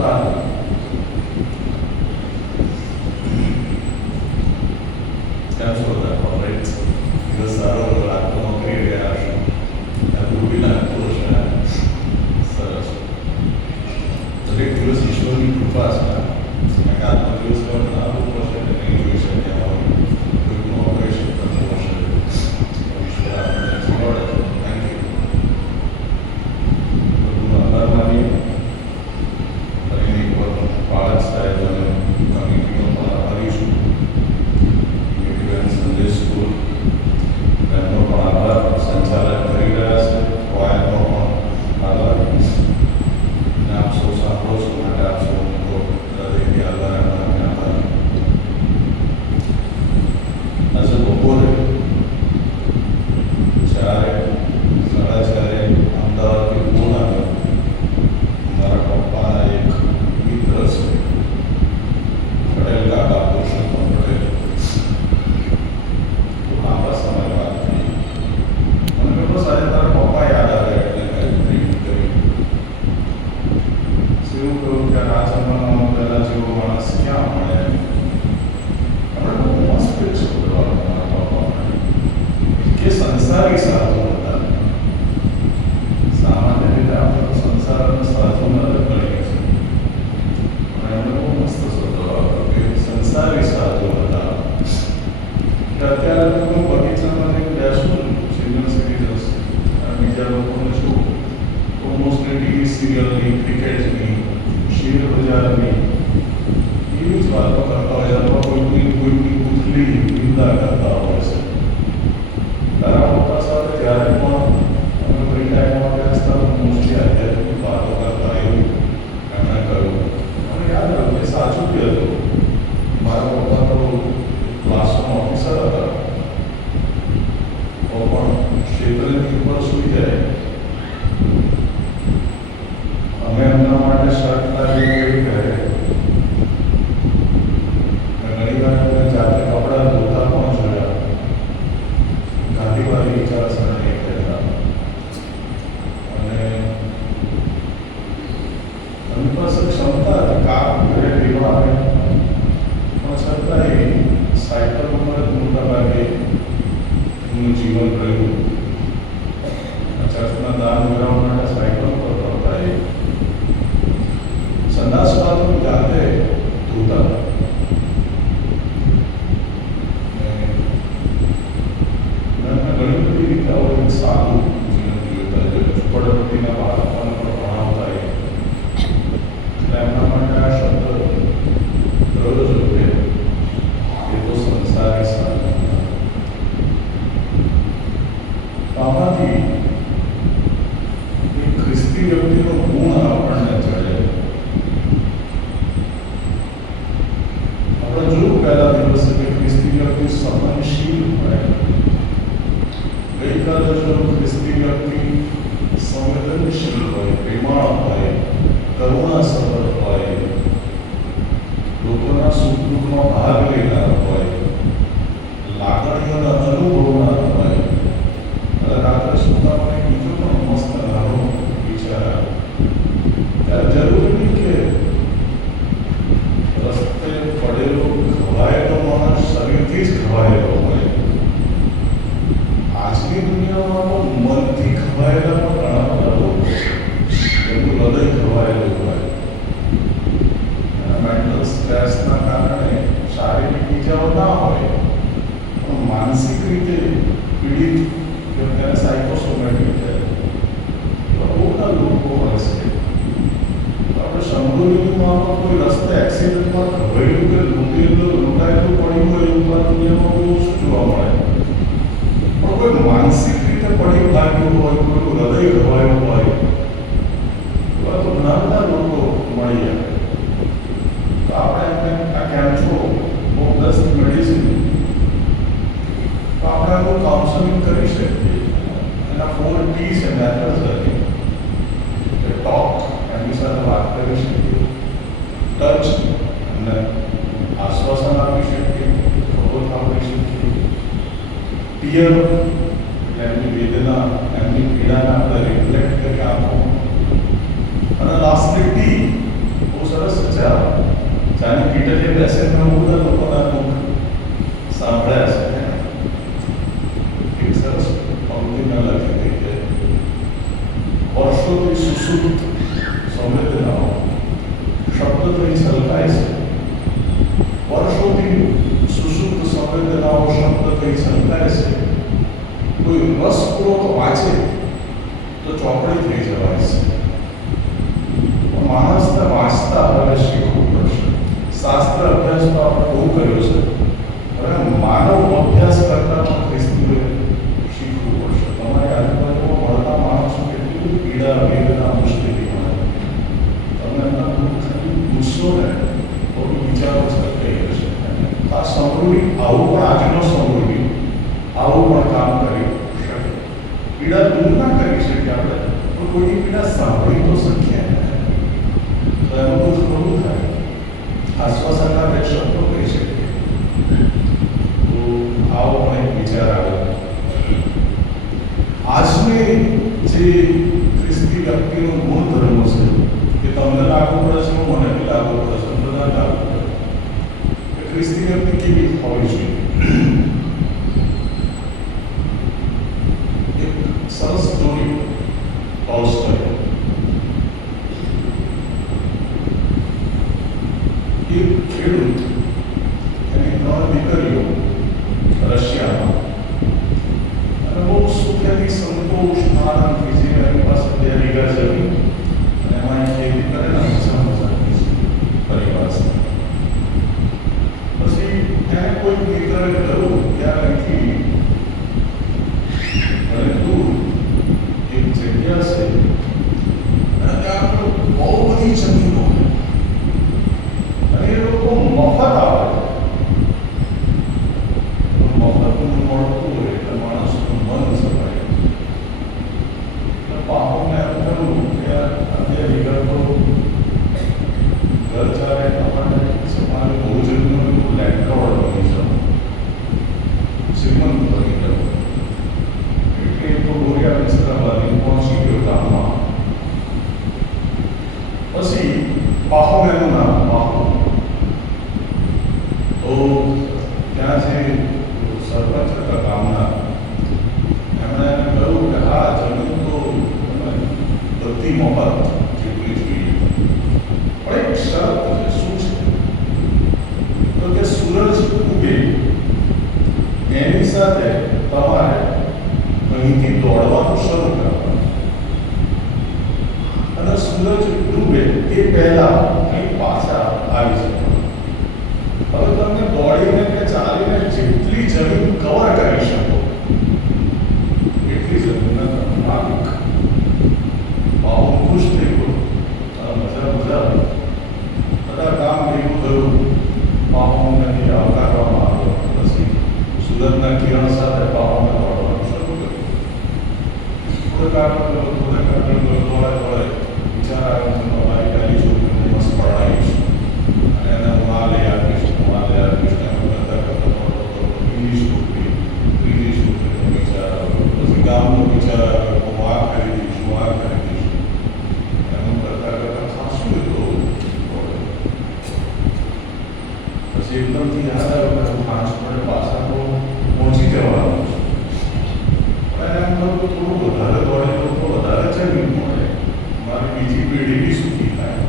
પ્રાર્થના. કેમ છો બધા? રાઈટ, દિવસ સારો લાગતો નોકરી ગયા હશે, ડૂબી લાગતું હશે. સરસ. દરેક દિવસ ઈશ્વરની કૃપા છે. આજનો દિવસ ઘણા લોકો છે કે નહીં જોઈ શક્યા હોય, કોઈનું ઓપરેશન કરવું હશે, ઈશ્વર આપણને જીવાડે છે. Thank you. પ્રભુનો આભાર માનીએ. ફરીને એક વાર બાળક સાહેબ અને કમિટીનો પણ આભારીશું. સંદેશ સ્કૂલ એમનો પણ આભાર. સંચાલન કરી રહ્યા છે, વાયરનો પણ આભાર. અને આપ સૌ સાંભળો છો માટે આપ સૌ હૃદયથી આભાર. આજે બપોરે 4:30 અમદાવાદથી ફોન આવ્યો. મારા પપ્પાના એક મિત્ર છે, પટેલ કાકા, પુરુષોત્તમ પટેલ. લાંબા સમય વાત થઈ અને મેં બસ આજે તારા પપ્પા યાદ આવે એટલે મેં ટ્રીટ કરી. એવું કહ્યું કે આ જમાનામાં પહેલાં જેવો માણસ ક્યાં મળે. આપણે બહુ મસ્ત છોકરા મારા પપ્પા કે સંસારી સાધુ હતા. સામાન્ય રીતે આપણે તો સંસાર અને સાધુને અલગ કરીએ છીએ, પણ એમને બહુ મસ્ત સ્વભાવ હતો કે સંસારી સાધુ હતા. અત્યારે હું બગીચામાં લઈને બેસું, સિનિયર સિટીઝન્સ બીજા લોકોને છું, તો મોસ્ટલી ટીવી સિરિયલની, ક્રિકેટની, શેર બજારની એવી જ વાતો કરતા હોય. અથવા કોઈની ઉથલી નિંદા કરતા હોય છે. તારા પપ્પા સાથે જ્યારે પણ અમે ફ્રી ટાઈમમાં બેસતા તો મોસ્ટલી આધ્યાત્મિક વાતો કરતા એવું એમણે કહ્યું. મને યાદ રહ્યું કે સાચું બી હતું. મારા પપ્પા તો ક્લાસરૂમ ઓફિસર હતા, તો પણ ક્ષેત્રની ઉપર સૂઈ જાય. અમે એમના માટે શર્ટ લાવી એવી કહે. ઘણી વાર એમને જાતે કપડાં ધોતા પણ જોયા. ગાંધીવાદી વિચારસરણી કહેતા. અને એમની પાસે ક્ષમતા હતી કામ ઘરે પીવા આવે, પણ છતાંય સાયકલ ઉપર મોટાભાગે એમનું જીવન રહ્યું. ચર્ચના દાન મેળવવા માટે સાયકલ પર કરતા. એ સંદાસ બાથરૂમ જાતે ધોતા. ઘણી બધી રીતે એક સારું જીવન જીવતા. ઝુંપડપટ્ટીના બાળકોને પણ ભણાવતા. એટલે એમના માટે આ શબ્દ રોજ રૂપે એ તો સંસારી સાધન. આમાંથી એક ખ્રિસ્તી વ્યક્તિનો ગુણ આપણને ચડે. આપણે જોયું પહેલા દિવસે કે ખ્રિસ્તી વ્યક્તિ સહનશીલ હોય. ગઈકાલે જો ખ્રિસ્તી વ્યક્તિ સંવેદનશીલ હોય, પ્રેમાળ હોય, કરુણાસભર હોય, લોકોના સુખ દુઃખમાં ભાગ લેનાર હોય, લાગણીઓને અનુભવનાર હોય. રાત્રે સુતા મને બીજો પણ મસ્ત નાનો વિચાર આવ્યો. ત્યારે જરૂરી નહીં કે રસ્તે પડેલો ઘવાયેલો માણસ શરીરથી જ ઘવાયેલો હોય. આજની દુનિયામાં મનથી ઘવાયેલા પણ ઘણા બધા લોકો છે. એમનું હૃદય ઘવાયેલું હોય. મેન્ટલ સ્ટ્રેસના કારણે શારીરિક ઈજાઓ ના હોય, પણ માનસિક રીતે પીડિત તેને સાયકોસોમેટિક કહે. બહુ બધા લોકો હોય છે. આપણે શંભુલીમાં કોઈ રસ્તે એક્સિડન્ટમાં ઘવાયેલું કે લૂંટાયેલું પડ્યું હોય એવું દુનિયામાં બહુ ઓછું જોવા મળે. પણ કોઈ માનસિક રીતે પડી લાગ્યું હોય, કોઈનું હૃદય ઘવાયું હોય, એવા તો ઘણા બધા લોકો મળી આવે. તો આપણે એમને આ કેમ છો બહુ 10 મેડિસિન, તો આપણે એનું કાઉન્સેલિંગ કરી શકીએ. એના 4 T's છે મેથડ્સ હતી કે ટોક, એમની સાથે વાત કરી શકીએ, ટચ, એમને આશ્વાસન આપી શકીએ, ખભો થાપડી શકીએ, પિયર, એમની વેદના, એમની પીડાને આપણે રિફ્લેક્ટ કરી આપો, અને લાસ્ટલી ટી, બહુ સરસ વર્ષોથી સુસુપ્ત સંવેદનાઓ શબ્દથી છલકાય છે, વર્ષોથી સુસુપ્ત સંવેદનાઓ શબ્દથી છલકાય છે. કોઈ રસપૂર્વક વાંચે તો ચોપડી થઈ જવાય છે. માણસને વાંચતા હવે શીખવું પડશે. શાસ્ત્ર અભ્યાસ તો આપણે બહુ કર્યો છે, હવે માનવ અભ્યાસ કરતા પણ ખ્રિસ્તીઓએ શીખવું પડશે. તમારી આજુબાજુમાં મળતા માણસો કેટલી પીડા, વેદના, મુશ્કેલી મળે, તમે એમના ગુસ્સો ને થોડું વિચારો છે કહી હશે. આ સમૃદ્ધિ આવું પણ આજનો સમૃદ્ધિ આવું પણ કામ કરી શકે. પીડા દૂર ના કરી શકીએ આપણે, તો કોઈની પીડા સાંભળી તો શકીએ. તો એમાં બહુ થોડું થાય. આશ્વાસનના શબ્દો કહી શકીએ. તો આવો પણ એક વિચાર આવે. આજની જે ખ્રિસ્તી વ્યક્તિનો ગુણધર્મ છે એ તમને લાગુ પડે છે, મને બી લાગુ પડે છે, બધા લાગુ પડે કે ખ્રિસ્તી વ્યક્તિ કેવી હોવી જોઈએ. એક સરસ સ્ટોરી ટોલ્સ્ટોય. એક ખેડૂત એની 3 દીકરીઓ રશિયામાં અને બહુ સુખેથી સંતોષ આનંદથી જીવે. એની પાસે 2 વીઘા જમીન અને એમાં ખેતી કરે ને મજા મજાની પરિવાર છે. પછી એને કોઈ મિત્રએ કહ્યું કે અહીંથી ઘરે દૂર એક જગ્યા છે અને ત્યાં બહુ બધી જમીનો અને એ લોકો મફત આવે. મફતનું મળતું હોય એટલે માણસનું મન સભાય. એટલે પાપોને એમ કહ્યું કે આ 2 વીઘા તો ઘર ચાલે એટલા માટે તમારે બહુ જમીનનું લેન્ડ કવર બની જાવ, શ્રીમંત બની જાવ. એટલે એ તો બોરિયા વિસ્તારવાની પહોંચી ગયો ગામમાં. પછી પાહોમ એનું નામ પાહોમ. તો ત્યાં જે સરપંચ હતા ગામના, એમણે એને કહ્યું કે હા જમીન તો તમે બધી મફત જેટલી જોઈએ, પણ એક શરત છે. શું છે? તો કે સૂરજ ઉગે એની સાથે તમારે અહીંથી દોડવાનું શરૂ કરવાનું અને સૂરજ ડૂબે એ પહેલા અહીં પાછા આવી જવાનું. હવે તમે દોડીને કે ચાલીને જેટલી જમીન કવર કરી શકો એટલી જમીનના માલિક. બહુ ખુશ થઈ ગયો. મજા બધા કામ ભેગું થયું. પાહોમને આવકારવામાં આવ્યો. પછી સુરતના કિરણ સાથે પાહોને દોડવાનું શરૂ કર્યું. થોડેક આગળ દોડે વિચાર આવ્યો કે મારી પહેલી છોકરીને મસ્ત પડાવીશ અને એને હું આ લઈ આપીશ, હું આ લઈ આપીશ. એમ કરતાં બીજી છોકરી, ત્રીજી છોકરીનો વિચાર આવ્યો. પછી ગામનો વિચાર આવ્યો, હું આ ખરીદીશ, હું આ ખરીદીશ. એમ કરતાં ખાસું એ તો પછી એકદમથી યાદ આવ્યો કે 5 મિનિટ પાછા તો પહોંચી જવાનું છે. પણ એમ કહું તો થોડું વધારે દોડેલું તો વધારે જમીન મળે, મારી બીજી પેઢી બી સુખી થાય.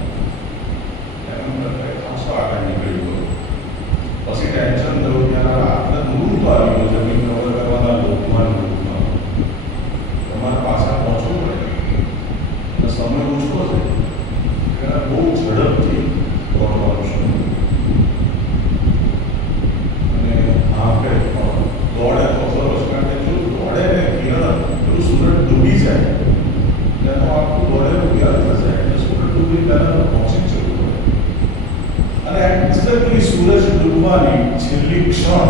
એમ કરતાં ખાસો આગળ નીકળી ગયો. પછી ટેન્શન થયું કે આટલે દૂર તો આવી ગયો જમીન કવર કરવાના લોકમાં. તમારે પાછા પહોંચવું પડે અને સમય ઓછો છે એટલે બહુ ઝડપથી દોડવાનું શરૂ. અને આપણે દોડે તો સરસ, કારણ કે જો દોડે ને કિરણ પેલું સૂરજ ડૂબી જાય એટલે તો આખું દોડેલું વ્યર્થ થશે. એટલે સૂરજ ડૂબી પહેલાં પહોંચી જ જવું પડે. અને એક્ઝેક્ટલી સૂરજ ડૂબવાની છેલ્લી ક્ષણ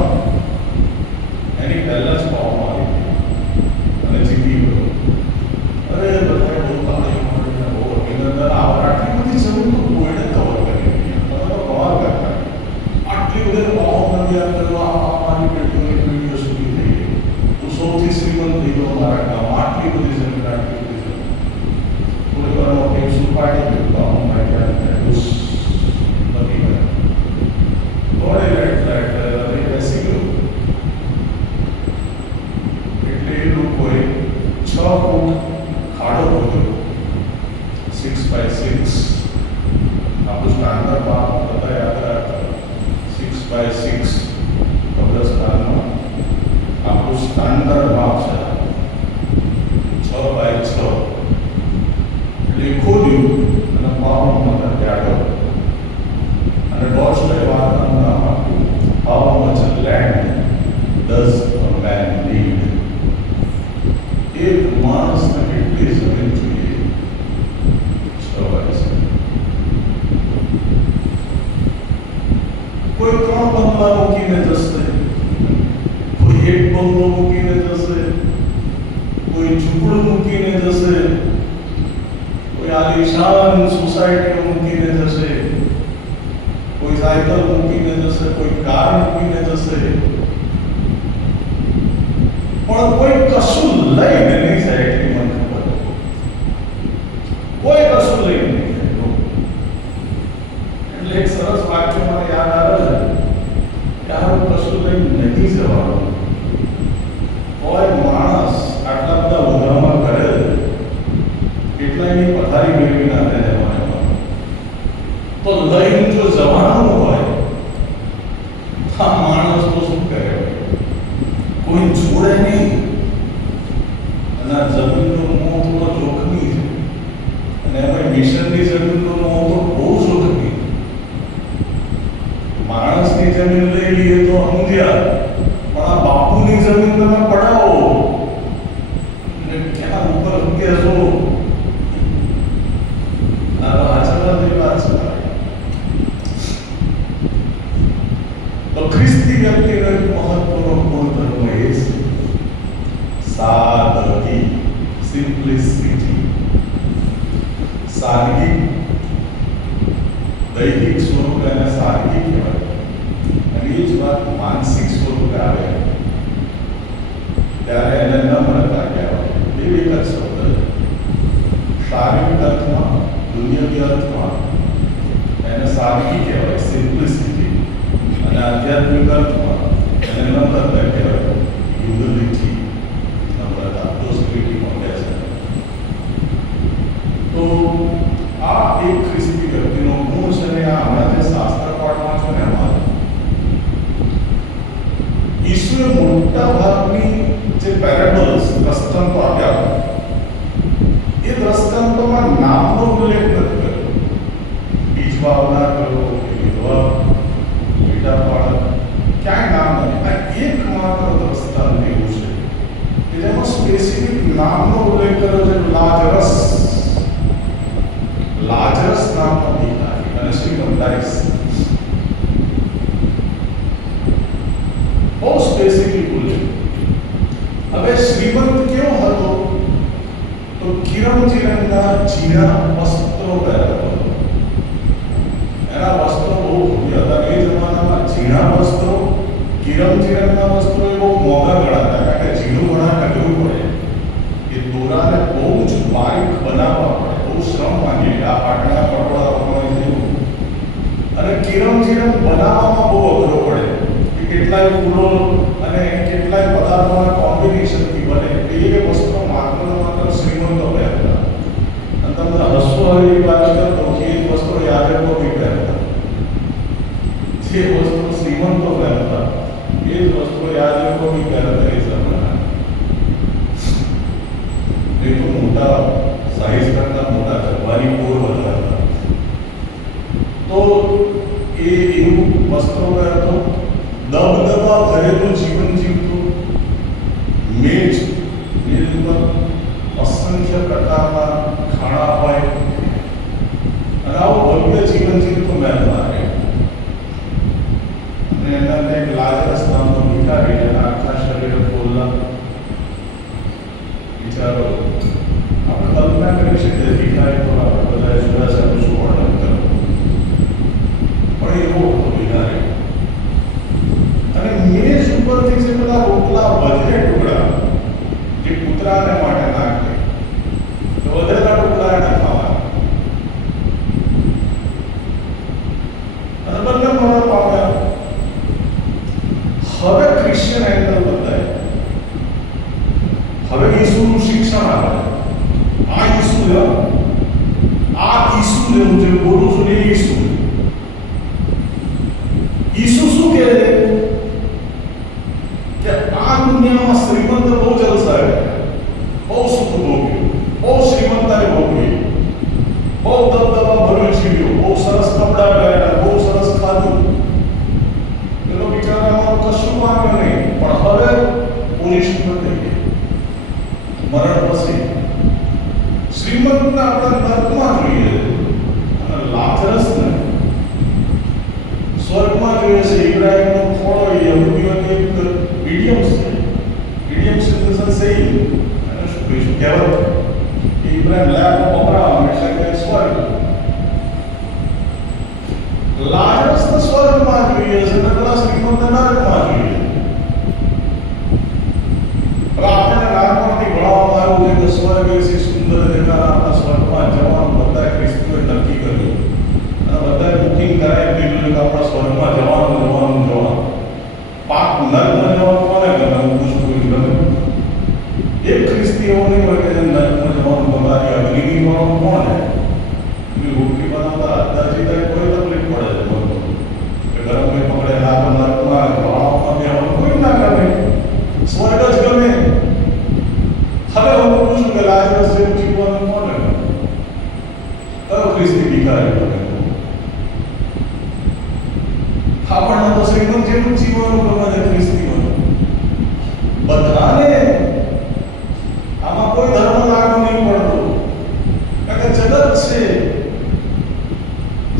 એની પહેલા જ પાવામાં આવી અને જીતી ગયો. અરે બધાએ બહુ તાળીઓ પાડીને બહુ અભિનંદન. આટલી બધી જમીન તો કોઈને કવર કરી નહીં. તમે તો કમાલ કરતા. આટલી બધી પાવામાં મારી પેઢીઓની પેઢીઓ સુધી થઈ ગઈ. હું સૌથી શ્રીમંત થઈ ગયો મારા ગામ. આટલી બધી જમીન, આટલી બધી જમીન. થોડી વારમાં પેન્સિલ પાડી ગયું પાવું માટે નથી ગયા. દોડે એટલે બેસી ગયો. એટલે એ લોકોએ 6 ફૂટ ખાડો ખોદ્યો 6x6 આપણું સ્ટાન્ડર્ડ માપ બધા યાદ રાખતા 6x6 કબ્રસ્તાનમાં આપણું સ્ટાન્ડર્ડ માપ છે 6x6 એટલે ખોદ્યું અને પાવરમાં કાઢો અને ડોર્સલે વાર્તાનું નામ આપ્યું how much land does a man need. એક માણસને કેટલી જમીન જોઈએ? 6x6. કોઈ 3 બંગલા મૂકીને જશે, કોઈ 1 બંગલો મૂકીને જશે, કોઈ ઝૂંપડું મૂકીને જશે, કોઈ આલિશાન સોસાયટીઓ મૂકીને જશે, કોઈ સાયકલ મૂકીને જશે, કોઈ કાર મૂકીને જશે, પણ કોઈ કશું લઈને નહીં જાય એટલી મને ખબર. કોઈ કશું લઈને નહીં જાય. એટલે એક સરસ વાક્ય મને યાદ આવે છે કે આ કશું લઈને નથી જવાનું. કોઈ માણસ આટલા બધા ઉધામાં કરે કેટલાયની પથારી મેળવી ના રહે જમાનામાં, તો લઈને જો જવાનું હોય આ માણસ તો શું કરે? કોઈ જોડે નહીં. અને આ જમીનનો મોહ થોડો જોખમી છે, અને એમાં મિશનની જમીનનો મોહ તો બહુ જોખમી. માણસની જમીન લઈ લઈએ તો સમજ્યા, પણ આ બાપુની જમીન તમે પડાવો એટલે ક્યાં ઉપર ઉકેશો? તો ખ્રિસ્તી વ્યક્તિનો એક મહત્વનો ગુણધર્મ એ છે સાદગી, સિમ્પ્લિસિટી. સાદગી દૈહિક સ્વરૂપે એને સાદગી કહેવાય, અને એ જ વાત માનસિક સ્વરૂપે આવે ત્યારે એને નમ્રતા કહેવાય. બે એક જ શબ્દ છે. શારીરિક અર્થમાં, દુનિયાવી અર્થમાં એને સાદગી કહેવાય, સિમ્પ્લિસિટી, અને આધ્યાત્મિક અર્થમાં એને નમ્રતા કહેવાય, હ્યુમિલિટી, નમ્રતા, ડોસ્ટિલિટીમાં કહે છે. તો આ એક ખ્રિસ્તી વ્યક્તિનો ગુણ છે. ને આ હમણાં જે શાસ્ત્ર પાઠમાં છે ને એમાં ઈસુએ મોટા ભાગની જે પેરેબલ્સ દ્રષ્ટાંતો આપ્યા એ દ્રષ્ટાંતોમાં નામનો ઉલ્લેખ નથી કર્યો. બીજ વાવનાર કર્યો કે વિધવા, બેટા બાળક, ક્યાંય નામ નથી. આ એકમાત્ર દ્રષ્ટાંત એવું છે કે જેમાં સ્પેસિફિક નામનો ઉલ્લેખ કર્યો છે. લાજરસ નામનો ભિખારી અને શ્રીમંતાઈસ. બહુ સ્પેસિફિક ઉલ્લેખ. હવે શ્રીમંત કેવો હતો? તો કિરમજીરંગના ઝીણા વસ્ત્રો પહેરતો હતો. એના વસ્ત્રો બહુ ભવ્ય હતા. એ જમાનામાં ઝીણા વસ્ત્રો, કિરમજીરંગના વસ્ત્રો એ બહુ મોંઘા ગણાતા, કારણ કે ઝીણું ઘણા કઢવું પડે. એ દોરાને બહુ જ બારીક બનાવવા પડે, બહુ શ્રમ માંગે. આ પાટણના પટોળા વગોળે જેવું. અને કિરમજીરંગ બનાવવામાં બહુ અઘરો પડે કે કેટલાય ફૂલો અને કેટલાય પદાર્થોના કોમ્બિનેશનથી બને. એ વસ્ત્રો માત્ર ને માત્ર શ્રીમંતો પહેરતા. અને તમને હસવો હોય એ વાત કરતો કે એ વસ્ત્રો યાજકો બી પહેરતા. જે વસ્ત્રો શ્રીમંતો પહેરતા એ જ વસ્ત્રો યાજકો બી પહેરતા. એ સમયના એ તો મોટા સાઈઝ કરતા મોટા જવાની કોર વધારતા. તો એ એવું વસ્ત્રો પહેરતો, દબદબા ભરેલું જીવન જીવતું, મેજ પર અસંખ્ય પ્રકારના ખાણા હોય, અને આવું ભવ્ય જીવન જીવતું મહેમાન રહે. અને એના એક લાજરસ નામનો ભિખારી, એના આખા શરીર ખોલ્લા. વિચારો, આપણે કલ્પના કરી શકીએ ભિખારી તો આપણે બધા જુદા છે, શું વર્ણન કરવું, પણ એવો હતો ભિખારી. અને મેજ ઉપરથી જે બધા રોટલા વધે ટુકડા જે કૂતરાને માટે નાખે, તો વધેલા ટુકડા એને ખાવાના. અને બંને મોડા પામ્યા. હવે ક્રિશ્ચિયન એંગલ બદલાય. હવે ઈસુનું શિક્ષણ શ્રીમંતને આપણે નર્કમાં જોઈએ અને લાજરસને સ્વર્ગમાં જોઈએ છે. ઇબ્રાહિમનો ખોળો એ યહૂદીઓની એક ઇડિયમ્સ છે. Idioms in the sense saying, અને શું કહીશું, કહેવત કે ઇબ્રાહિમ લેબમાં વપરાવાનું એટલે કે સ્વર્ગ. લાજરસને સ્વર્ગમાં જોઈએ છે અને પેલા શ્રીમંતને નર્કમાં જોઈએ. હવે આપણને નાનપણથી ભણાવવામાં આવ્યું છે કે સ્વર્ગ એ સુંદર જગા, આપણા સ્વર્ગમાં જવાનું બધા ખ્રિસ્તીઓએ નક્કી કર્યું અને બધાએ બુકિંગ કરાવી દીધું કે આપણા સ્વર્ગમાં જવાનું. પાક નર્કમાં જવાનું કોને ગમે? હું પૂછું, ગમે? એક ખ્રિસ્તી એવો નહીં હોય કે નર્કમાં જવાનું તમારી અગ્નિની વાળો કોણ છે? રોટલી બનાવતા અંદાજી થાય કોઈ તકલીફ પડે છે કે ગરમ કોઈ પકડે ના તો નર્કમાં વાળામાં બેવાનું કોઈ ના ગમે, સ્વર્ગ જ ગમે. હવે હું પૂછું કે લાજરસ જેવું જીવવાનું કોને ગમે? કયો ખ્રિસ્તી ભિખારી ગમે? આપણને તો શ્રીમંત જેવું જીવવાનું ગમે છે, ખ્રિસ્તીઓને. બધાને આમાં કોઈ ધર્મ લાગુ નહીં પડતો, કારણ કે જગત છે.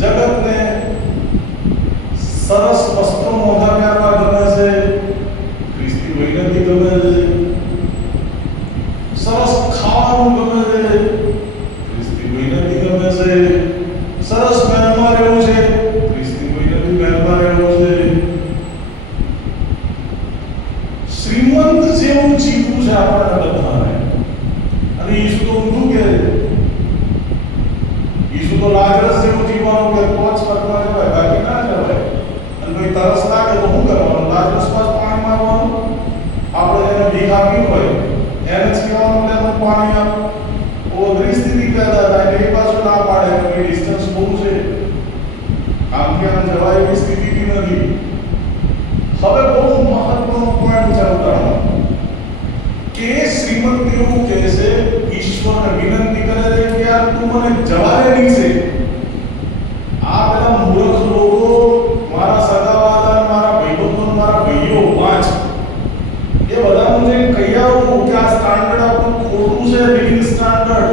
જગતને સરસ વસ્ત્રો મોઢા પહેરવા ગમે છે, ખ્રિસ્તી વૈનતી ગમે છે. સરસ ખાવાનું ગમે છે, ખ્રિસ્તી વૈનતી ગમે છે. સરસ મહેલમાં રહેવું છે, ખ્રિસ્તી વૈનતી મહેલમાં રહેવું છે. શ્રીમંત જેવું જીવવું છે આપણને બધાને. અને ઈસુ તો ઊંધું કહે છે. ઈસુ તો લાજરસ જેવું જીવવાનું કે પાંચ સ્વર્ગમાં જવાય, બાકી ના જવાય. અને કોઈ તરસ લાગે તો શું કરવાનું? લાજરસ પાસે પાણી મારવાનું. આપણે જેને ભીખ આપી હોય એને જ કહેવાનું કે મને પાણી આપો. ઓગરી સ્થિતિ પેદા થાય એ પાછું ના પાડે કે ડિસ્ટન્સ બહુ છે, આમથી આમ જવાય એવી સ્થિતિ બી નથી. હવે બહુ મહત્વનો પોઈન્ટ છે ઉદાહરણ કે શ્રીમંત એવું કહે છે, ઈશ્વરને વિનંતી કરે છે કે યાર તું મને જવા દે નીચે. આ પેલા મૂર્ખ લોકો, મારા સગાવાલા, મારા ભાઈબંધો, મારા ભાઈઓ પાંચ, એ બધાનું જે કહી આવું કે આ સ્ટાન્ડર્ડ આપણું ખોટું છે, લિવિંગ સ્ટાન્ડર્ડ.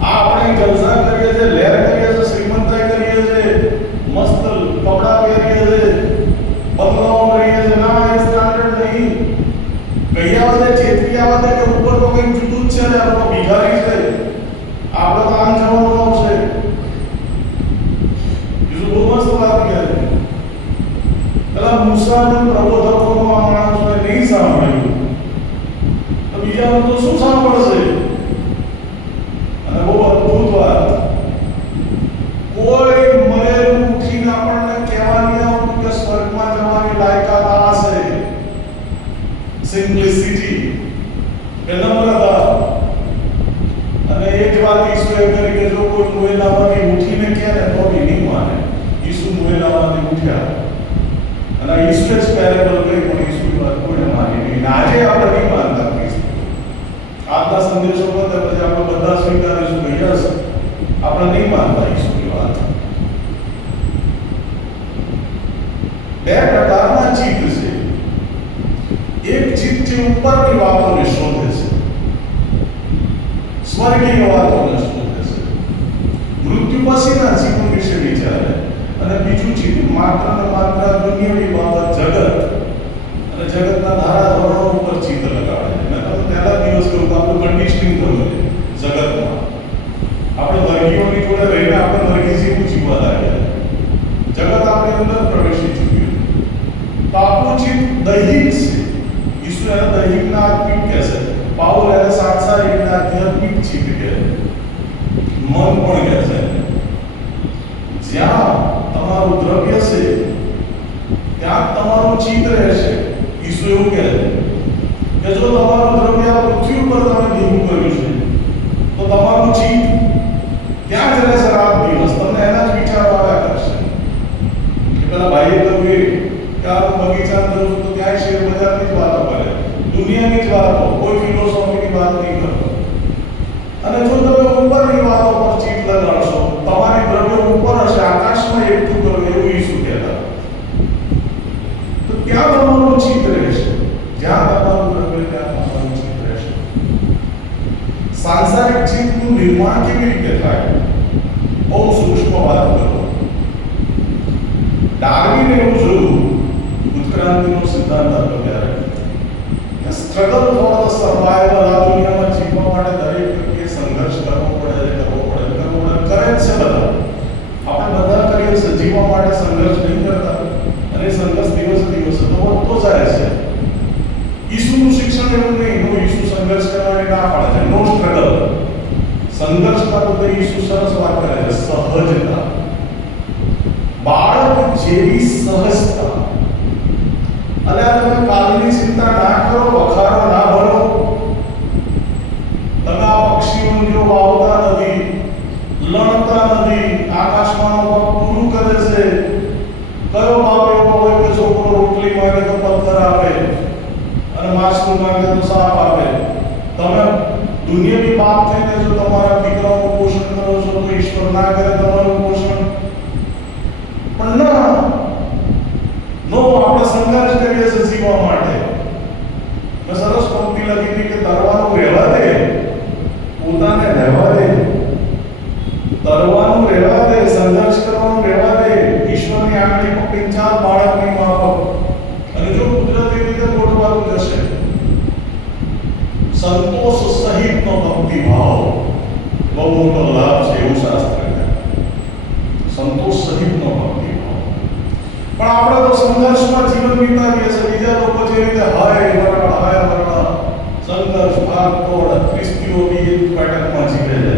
આ આપણે જલસા કરીએ છીએ, લહેર કરીએ છીએ, શ્રીમંતાઈ કરીએ છીએ, મસ્ત કપડાં પહેરીએ છીએ, બંગલાઓમાં રહીએ છીએ. ના, એ સ્ટાન્ડર્ડ નહીં. કહી આવે છે, ચેતવી આવે છે કે ઉપર તો કંઈક જુદું જ છે ને, આપણે ભિખારી છે, આપણે તો આમ જવાનું આવશે. બીજું બહુ મસ્ત વાત કહે છે. પેલા મૂસાના પ્રબોધકોનું આ માણસોએ નહીં સાંભળ્યું તો બીજાનું તો શું સાંભળશે? અને બહુ અદ્ભુત વાત, કોઈ મરેલું ઉઠીને આપણને કહેવા નહીં આવતું કે સ્વર્ગમાં જવાની લાયકાત આ છે. સિમ્પ્લિસિટી, નમ્રતા. અને એ જ વાત ઈસુએ કરી કે જો કોઈ મોયેલામાંથી ઉઠીને કહે ને તો બી નહીં માને. ઈસુ મોયેલામાંથી ઉઠ્યા અને ઈસુએ જ પેરેબલ કહી, પણ ઈસુની વાત કોઈને માની નહીં. આજે આપણે નહીં માનતા ખ્રિસ્તી. આજના સંદેશો પર પછી આપણે બધા સ્વીકારીશું કે યસ, આપણે નહીં માનતા ઈસુની વાત. બે પ્રકારના ચિત્ત છે. એક ચિત્ત જે ઉપરની વાતોને શોધે છે, સ્વર્ગીય વાતોને શોધે છે, મૃત્યુ પછીના જીવન વિશે વિચારે. અને બીજું ચિત્ત માત્ર ને માત્ર દુનિયાની બાબત, જગત અને જગતના ધારા ધોરણો ઉપર ચિત્ત લગાડે છે. મેં તમને પહેલા દિવસ કહ્યું આપણું કન્ડિશનિંગ થયું છે જગતમાં. આપણે વર્ગીઓની જોડે રહીને આપણે વર્ગી જેવું જીવવા લાગ્યા. જગત આપણી અંદર પ્રવેશી ચૂક્યું. તો આપણું ચિત્ત દૈહિક છે. ઈસુ એને દૈહિકના આત્મિક કહે છે. પાઉલ એને સાંસારિકના આધ્યાત્મિક ચિત્ત કહે છે. મન પણ કહે છે. જ્યાં તમારું દ્રવ્ય છે ત્યાં તમારું ચિત્ત રહેશે. ઈસુ એવું કહે છે કે જો તમારું દ્રવ્ય પૃથ્વી ઉપર તમે ભેગું કર્યું છે તો તમારું ચિત્ત ત્યાં જ રહેશે રાત દિવસ. તમને એના જ વિચારો આવ્યા કરશે. કે પેલા ભાઈએ કહ્યું કે આ બગીચા કરું છું તો ત્યાં શેર બજારની જ વાતો કરે, દુનિયાની જ વાતો, કોઈ ફિલોસોફીની વાત નહીં કરતો. અને જો તમે ઉપરની વાતો પર ચિત્ત લગાડશો, તમારી દ્રવ્ય ઉપર હશે, આકાશમાં એકઠું કરો, એવું ઈસુ કહેતા. તો ત્યાં તમારું ચિત્ત રહેશે. જ્યાં તમારું દ્રવ્ય ત્યાં તમારું ચિત્ત રહેશે. સાંસારિક જીવનું નિર્માણ કેવી રીતે થાય? બહુ સૂક્ષ્મ વાત કરો. ડાર્વિને એવું જોયું ઉત્ક્રાંતિનો સિદ્ધાંત આપ્યો ત્યારે સ્ટ્રગલ ફોર ધ સર્વાઈવલ. આ દુનિયામાં જીવવા માટે દરેક વ્યક્તિએ સંઘર્ષ કરવો પડે કરે જ છે બધા. આપણે બધા કરીએ છીએ, જીવવા માટે સંઘર્ષ નહીં કરતા, અને સંઘર્ષ દિવસે દિવસે તો વધતો જાય છે. ઈસુનું શિક્ષણ એવું નહીં, ઈસુ સંઘર્ષ કરવાની ના પાડે છે, નો સ્ટ્રગલ. સંઘર્ષના બદલે ઈસુ સરસ વાત કરે છે, સહજતા, બાળક જેવી સહજતા. અને આ તમે કાલની ચિંતા ના કરો, વખારો ના ભરો. તમે આ પક્ષીઓને જો વાવતા નથી, લણતા નથી, આકાશમાં પૂરું કરે છે. કયો બાપ એવો હોય કે છોકરો રોટલી માંગે તો પથ્થર આપે અને માછલું માંગે તો સાપ આપે? તમે દુનિયાની બાપ થઈને જો તમારા દીકરાઓનું પોષણ કરો છો તો ઈશ્વર ના કરે તમારું પોષણ? પણ ના, નો, આપણે સંઘર્ષ કરીએ છીએ જીવવા માટે. મેં સરસ પંક્તિ લખી હતી કે તરવાનું રહેવા દે, પોતાને રહેવા દે, તરવાનું રહેવા દે, સંઘર્ષ કરવાનું રહેવા દે. ઈશ્વરની આંગળી પકડીને ચાલ બાળકની માફક, અને જો કુદરતી રીતે ગોઠવાતું જશે. સંતોષ સહિતનો ભક્તિ ભાવ બહુ મોટો લાભ છે એવું શાસ્ત્ર કહે. સંતોષ સહિતનો ભક્તિ ભાવ. પણ આપણે તો સંઘર્ષમાં જીવન વિતાવીએ છીએ. બીજા લોકો જે રીતે હાય વરણ સંઘર્ષ ભાગદોડ ખ્રિસ્તીઓ બી પેટર્નમાં જીવે છે,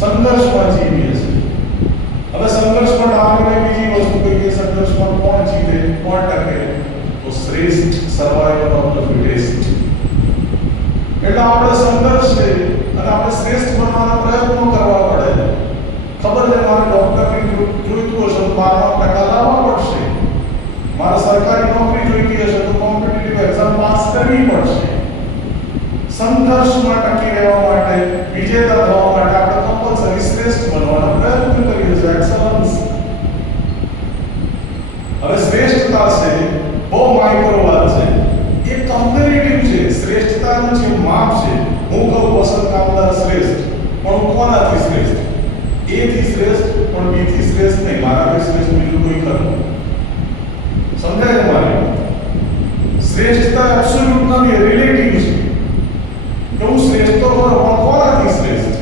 સંઘર્ષમાં જીવીએ છીએ. હવે સંઘર્ષમાં આપણે બીજી વસ્તુ કહીએ કે સંઘર્ષમાં કોણ જીવે, કોણ ટકે? તો શ્રેષ્ઠ, સર્વાઈવલ ઓફ ધ ફિટેસ્ટ. એટલે આપણે સંઘર્ષ છે અને આપણે શ્રેષ્ઠ બનવાના પ્રયત્નો કરવા પડે. ખબર છે મારે ડોક્ટરની જોઈતું હશે તો 12% લાવવા પડશે, મારે સરકારી નોકરી જોઈતી હશે તો કોમ્પિટિટિવ એક્ઝામ પાસ કરવી પડશે. સંઘર્ષમાં ટકી રહેવા માટે, વિજેતા થવા માટે આપણે કમ્પલસરી શ્રેષ્ઠ બનવાનો પ્રયત્ન કરીએ છીએ. એક્સલન્સ. હવે શ્રેષ્ઠતા છે બહુ માઇક્રો વાત છે, એ કમ્પેરેટિવ છે. શ્રેષ્ઠતાનું જે માપ છે, હું કહું પસંદ કામદાર શ્રેષ્ઠ, પણ હું કોનાથી શ્રેષ્ઠ? A થી શ્રેષ્ઠ, પણ B થી શ્રેષ્ઠ નહીં. મારાથી શ્રેષ્ઠ બીજું કોઈ ખરું? સમજાય તમારે? શ્રેષ્ઠતા એબ્સોલ્યુટ નથી, રિલેટિવ છે. તો હું શ્રેષ્ઠ તો ખરો, પણ કોનાથી શ્રેષ્ઠ?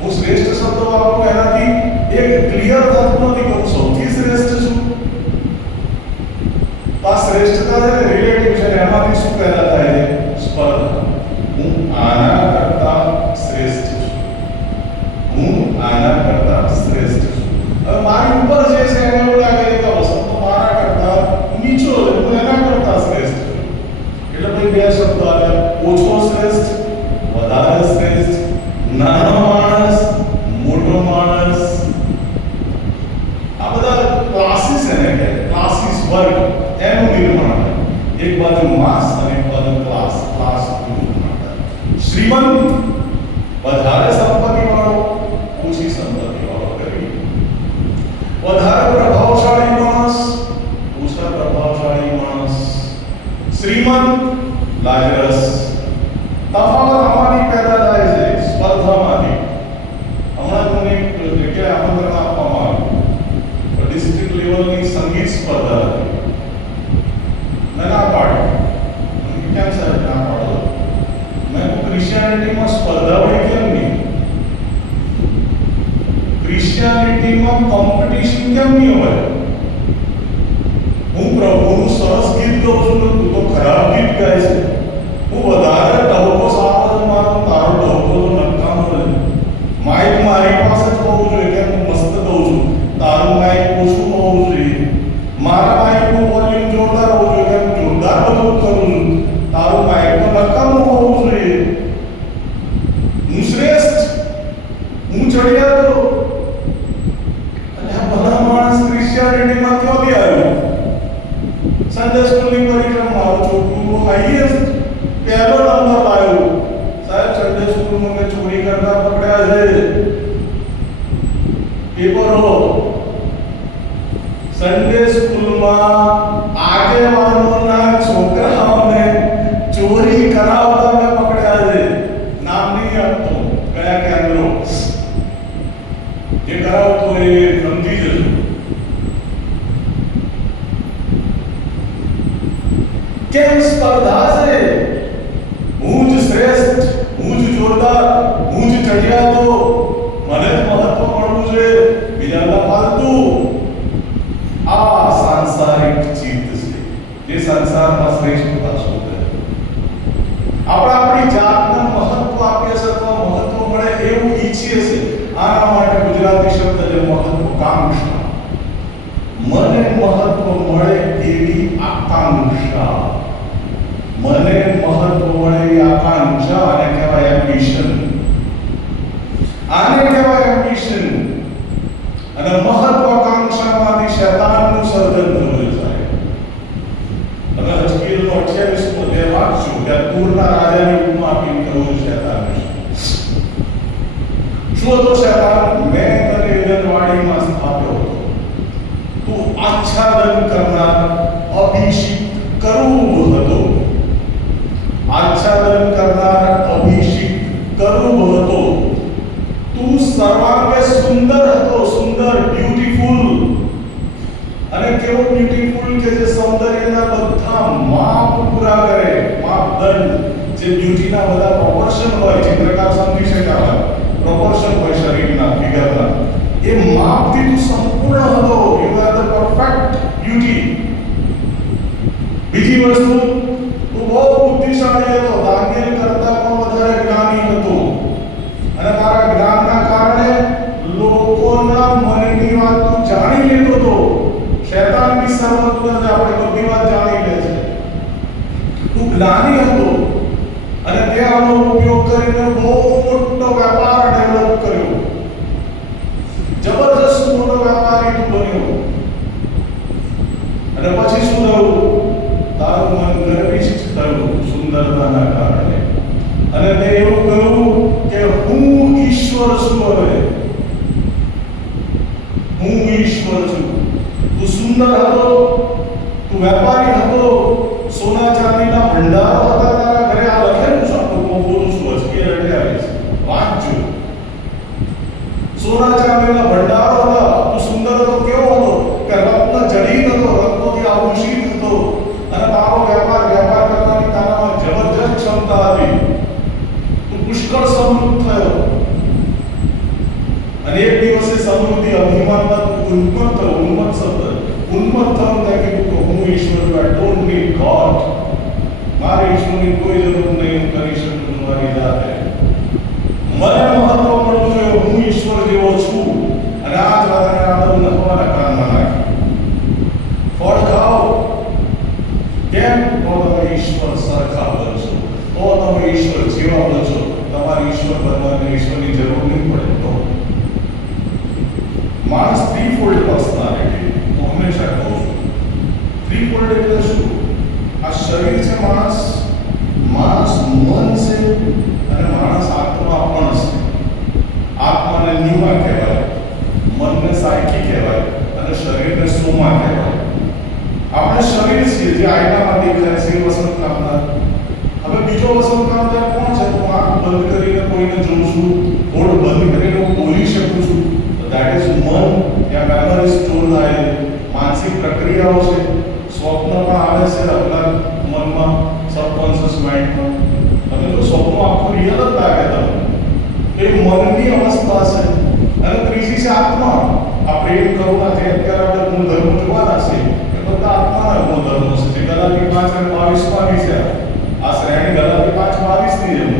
હું શ્રેષ્ઠ શબ્દ વાપરું એનાથી એક ક્લિયર થતું નથી કે હું સૌથી શ્રેષ્ઠ છું. આ શ્રેષ્ઠતા છે રિલેટિવ છે, એમાંથી શું પેદા થાય છે? સ્પર્ધા. હું આના કરતા શ્રેષ્ઠ છું, હું આના કરતા શ્રેષ્ઠ છું. હવે મારી ઉપર જે છે એને એવું લાગે કે વસ્તુ તો મારા કરતા નીચો છે, હું એના કરતા શ્રેષ્ઠ છું. એટલે ભાઈ બે શબ્દો આવ્યા: ઓછો શ્રેષ્ઠ, વધારે શ્રેષ્ઠ, નાનો માણસ, મોટો માણસ. આ બધા ક્લાસીસ એને કહે, ક્લાસીસ વર્ગ, એનું નિર્માણ. એક બાજુ માસ અને એક બાજુ ક્લાસ, ક્લાસ નિર્માણ. શ્રીમંત, વધારે સંપત્તિ વાળો, ઓછી સંપત્તિ વાળો કરી. વધારે પ્રભાવશાળી માણસ, ઓછા પ્રભાવશાળી માણસ. શ્રીમંત, લાજરસ. તફાવત આમાંથી પેદા થાય છે, સ્પર્ધામાંથી. હમણાં તમને એક જગ્યાએ આમંત્રણ આપવામાં આવ્યું, ડિસ્ટ્રિક્ટ લેવલની સંગીત સ્પર્ધા હતી. મેં ના પાડી. કેમ સાહેબ ના પાડો? મેં ક્રિશ્ચિયાનિટીમાં સ્પર્ધા હોય કેમ નહીં? ક્રિશ્ચિયાનિટીમાં કોમ્પિટિશન કેમ નહીં હોય? હું પ્રભુનું સરસ ગીત ગાઉં છું, તું તો ખરાબ ગીત ગાય છે. હું વધારે ટહુકો સારો છું, મારો તારો ટહુકો તો નકામો છે. માઇક મારી પાસે જ હોવું જોઈએ કે હું મસ્ત ગાઉં છું, તારું માઇક ઓછું હોવું જોઈએ. મારા માઇકનું વોલ્યુમ જોરદાર હોવું જોઈએ કે હું જોરદાર બધું કરું છું, તારું માઇક તો નકામું હોવું જોઈએ. હું શ્રેષ્ઠ, હું ચડિયાતો. અને આ ભલા માણસ ક્રિશ્ચિયાનિટીમાં ક્યાંથી આવ્યો? સન્ડે સ્કૂલની પરીક્ષામાં મારું છોકરું હાઈએસ્ટ પહેલો નંબર લાવ્યો. સાહેબ સન્ડે સ્કૂલમાં મેં ચોરી કરતા પકડ્યા છે. પેપરો સન્ડે સ્કૂલમાં આગેવાનોના છોકરાઓને ચોરી કરાવતા મેં પકડ્યા છે. ઈચ્છા, આને કહેવાય એમ્બિશન. આને કહેવાય એમ્બિશન. અને મહત્વાકાંક્ષામાંથી શૈતાનનું સર્જન થયું છે. તમે હજકીયનો 28મો અધ્યાય વાંચજો, ત્યાં તૂરના રાજાની ઉપમા આપીને કહ્યું છે શૈતાને. શું હતો શૈતાન? મેં તને એડનવાડીમાં સ્થાપ્યો હતો, તું આચ્છાદન કરનાર અભિષિક્ત કરુબ હતો. આચ્છાદન કરનાર અભિષિક્ત કરુબ હતો. તું સર્વાંગે સુંદર હતો, સુંદર, બ્યુટીફુલ. અને કેવો બ્યુટીફુલ કે જે સૌંદર્યના બધા માપ પૂરા કરે, માપદંડ, જે બ્યુટીના બધા પ્રોપોર્શન હોય, ચિત્રકાર સમજી શકાય, પ્રોપોર્શન હોય શરીરના, ફિગરના, એ માપથી તું સંપૂર્ણ હતો. You are the perfect beauty. બીજી વસ્તુ, તું બહુ બુદ્ધિશાળી હતો, દાનિયેલ કરતા પણ વધારે જ્ઞાની હતો. અને તારા જ્ઞાનના કારણે લોકોના મનની વાત તું જાણી લેતો હતો. શૈતાન બી સર્વજ્ઞ છે, આપણે બધી વાત જાણી લે છે. તું જ્ઞાની હતો અને તે આનો ઉપયોગ કરીને બહુ મોટો વેપાર ડેવલપ કર્યો. જબરજસ્ત મોટો વેપારી તું બન્યો. અને પછી શું થયું? તારું મન ગર્વિષ્ઠ થયું સુંદરતાના કારણે. અને તે એવું કહ્યું કે હું ઈશ્વર છું. હવે હું ઈશ્વર છું. તું સુંદર હતો, તું વેપારી હતો, સોના ચાંદીના ભંડારો હતા તારા ઘરે. આ લખેલું છે, હું બોલું છું, હજકી લખાયેલું છે, વાંચજો. સોના ચાંદીના ભંડારો હતા, તું સુંદર હતો. કેવો હતો? કે રત્ન જડિત હતો, રત્નોથી આભૂષિત હતો. અને તારો વેપાર કરવાની તારામાં જબરજસ્ત ક્ષમતા હતી. તું પુષ્કળ સમૃદ્ધ થયો. અને એક દિવસે સમૃદ્ધિ અભિમાનમાં ઉન્મત્ત શબ્દ ઉન્મત્ત થયું કે હું ઈશ્વર છું. I don't need God. મારે ઈશ્વરની કોઈ જરૂર નહીં, હું કરી શકું મારી જાતે. મને મહત્વ મળવું જોઈએ, હું ઈશ્વર જેવો છું. અને આ જ વાતને આપણે નખવાના કાનમાં નાખી. ફળ ખાઓ. કેમ? તો તમે ઈશ્વર સરખા બનશો, તો તમે ઈશ્વર જેવા બનશો. તમારે ઈશ્વર બનવાની ઈશ્વરની જરૂર નહીં પડે. તો માણસ થ્રીફોલ્ડ પર્સનાલિટી, હું હંમેશા કહું છું. થ્રીફોલ્ડ એટલે શું? આ શરીર છે માણસ, માણસ મન છે, અને માણસ આત્મા પણ છે. આત્માને ન્યુમા કહેવાય, મનને સાયકી કહેવાય, અને શરીરને સોમા કહેવાય. આપણે શરીર છીએ જે આયનામાં દેખાય છે, વસંત નામના. હવે બીજો વસંત નામદાર કોણ છે? હું આંખ બંધ કરીને કોઈને જોઉં છું, હોઠ બંધ કરીને હું બોલી શકું છું. That is મન. ત્યાં મેમરી સ્ટોર થાય, માનસિક પ્રક્રિયાઓ છે. સ્વપ્ન પણ આવે છે આપણા મનમાં, સબકોન્શિયસ માઇન્ડમાં. તમે તો સ્વપ્ન આખું રિયલ જ લાગે તમને. એ મનની અવસ્થા છે. અને ત્રીજી છે આત્મા. આ પ્રેમ કરુણા જે અત્યારે આપણે ગુણધર્મો જોવાના છે, એ બધા આત્માના ગુણધર્મો છે, જે ગલાતી 5 અને 22 માં છે. આ શ્રેણી ગલાતી 5:22 ની જેમ.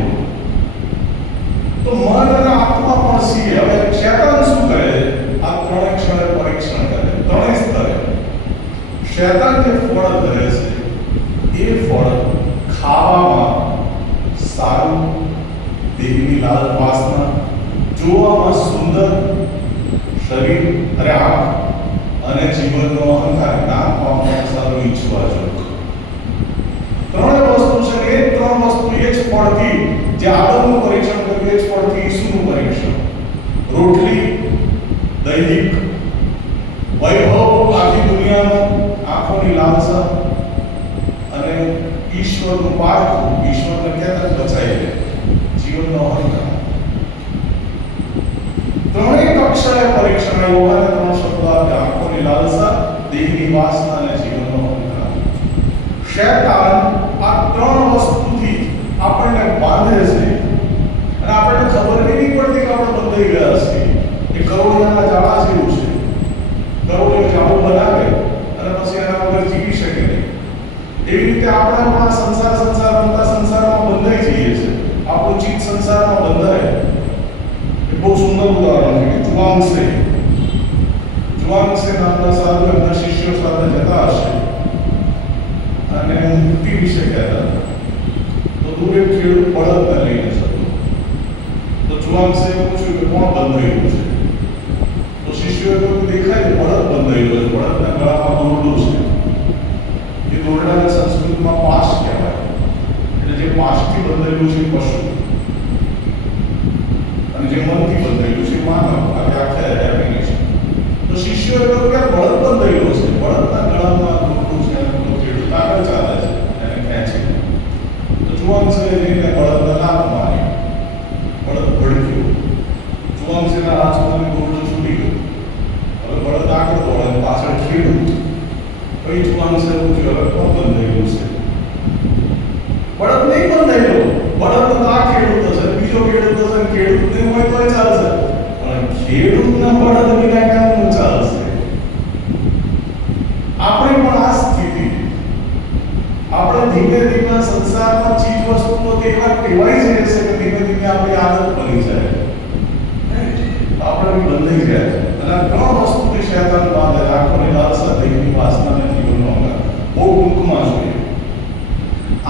તો મન અને આત્મા પણ છીએ. હવે શૈતાન શું કરે? આ ત્રણેય ક્ષણે પરીક્ષણ કરે, ત્રણેય સ્તરે. શૈતાન જે ફળ ધરે છે, એ ફળ ખાવામાં સારું, દેહની લાલ વાસના, જોવામાં સુંદર, શરીર અને આંખ, અને જીવનનો અહંકાર, નામ પામવાનું સારું ઈચ્છવા જોઈએ. ત્રણ વસ્તુ છે. એ ત્રણ વસ્તુ એ જ ફળથી, જે આદમનું પરીક્ષણ કર્યું, એ જ ફળથી ઈસુનું પરીક્ષણ. રોટલી, દૈનિક વૈભવ, આખી દુનિયાનો, આંખોની લાલસા, અને ઈશ્વરનું પારખું, ઈશ્વરને ક્યાં બચાવી લે, જીવનનો અહંકાર. ત્રણેય કક્ષાએ પરીક્ષણ યોગાને 3 શબ્દો આપ્યા: આંખોની લાલસા, દેહની વાસના અને જીવનનો અહંકાર. શૈતાન આ ત્રણ વસ્તુથી આપણને બાંધે છે, અને આપણને ખબર નહીં પડતી કે આપણે બંધાઈ ગયા છીએ. એ કરોડિયાના જાળા જેવું છે. કરોડિયો જાળું બનાવે અને પછી એના વગર જીવી શકે નહીં. એવી રીતે આપણે આપણા સંસારમાં બંધાઈ જઈએ છીએ. આપણું ચિત્ત સંસારમાં બંધાય. એ બહુ સુંદર ઉદાહરણ છે. જુવાંગસે નામના સાધુ એમના શિષ્યો સાથે જતા હશે અને મુક્તિ વિશે કહેતા. તો દૂર એક ખેડૂત બળદને લઈને જતો, તો જુવાનસે પૂછ્યું કે કોણ બંધાયેલું છે? તો શિષ્યોએ કહ્યું દેખાય છે બળદ બંધાયેલો છે, બળદના ગળામાં દોરડું છે. એ દોરડાને સંસ્કૃતમાં પાશ કહેવાય, એટલે જે પાશથી બંધાયેલું છે પશુ, અને જે મનથી બંધાયેલું છે માનવ. આ વ્યાખ્યા ડેફિનેશન. તો શિષ્યોએ કહ્યું કે બળદ બંધાયેલો છે, બળદના ગળામાં દોરડું છે, અને તો ખેડૂત આગળ ચાલે છે એને ખેંચે. તો જુવાનસે જઈને બળદને લાત મારી, બળદ ભડક્યો, જુવાનસીના હાથમાંથી દોરડું છૂટી ગયું. હવે બળદ આગળ દોડે, પાછળ ખેડૂત. પછી જુવાનસે પૂછ્યું હવે કોણ બંધાયેલું છે? બળદ નહીં બંધાયેલો, બળદ તો આ ખેડૂત હશે, બીજો ખેડૂત હશે, ખેડૂત નહીં હોય તો ચાલશે, પણ ખેડૂતના બળદ વિના કેમ ચાલશે? આપણે પણ આ સ્થિતિ, આપણે ધીમે ધીમે સંસારમાં ચીજ વસ્તુઓ એવા ટેવાઈ જાય છે કે ધીમે ધીમે આપણી આદત બની જાય, આપણે બંધાઈ જાય. અને આ ત્રણ વસ્તુની શૈતાન બાંધે: આંખોની લાલસા, દેહની વાસના અને જીવનનો અંગાર. બહુ ટૂંકમાં જોઈએ.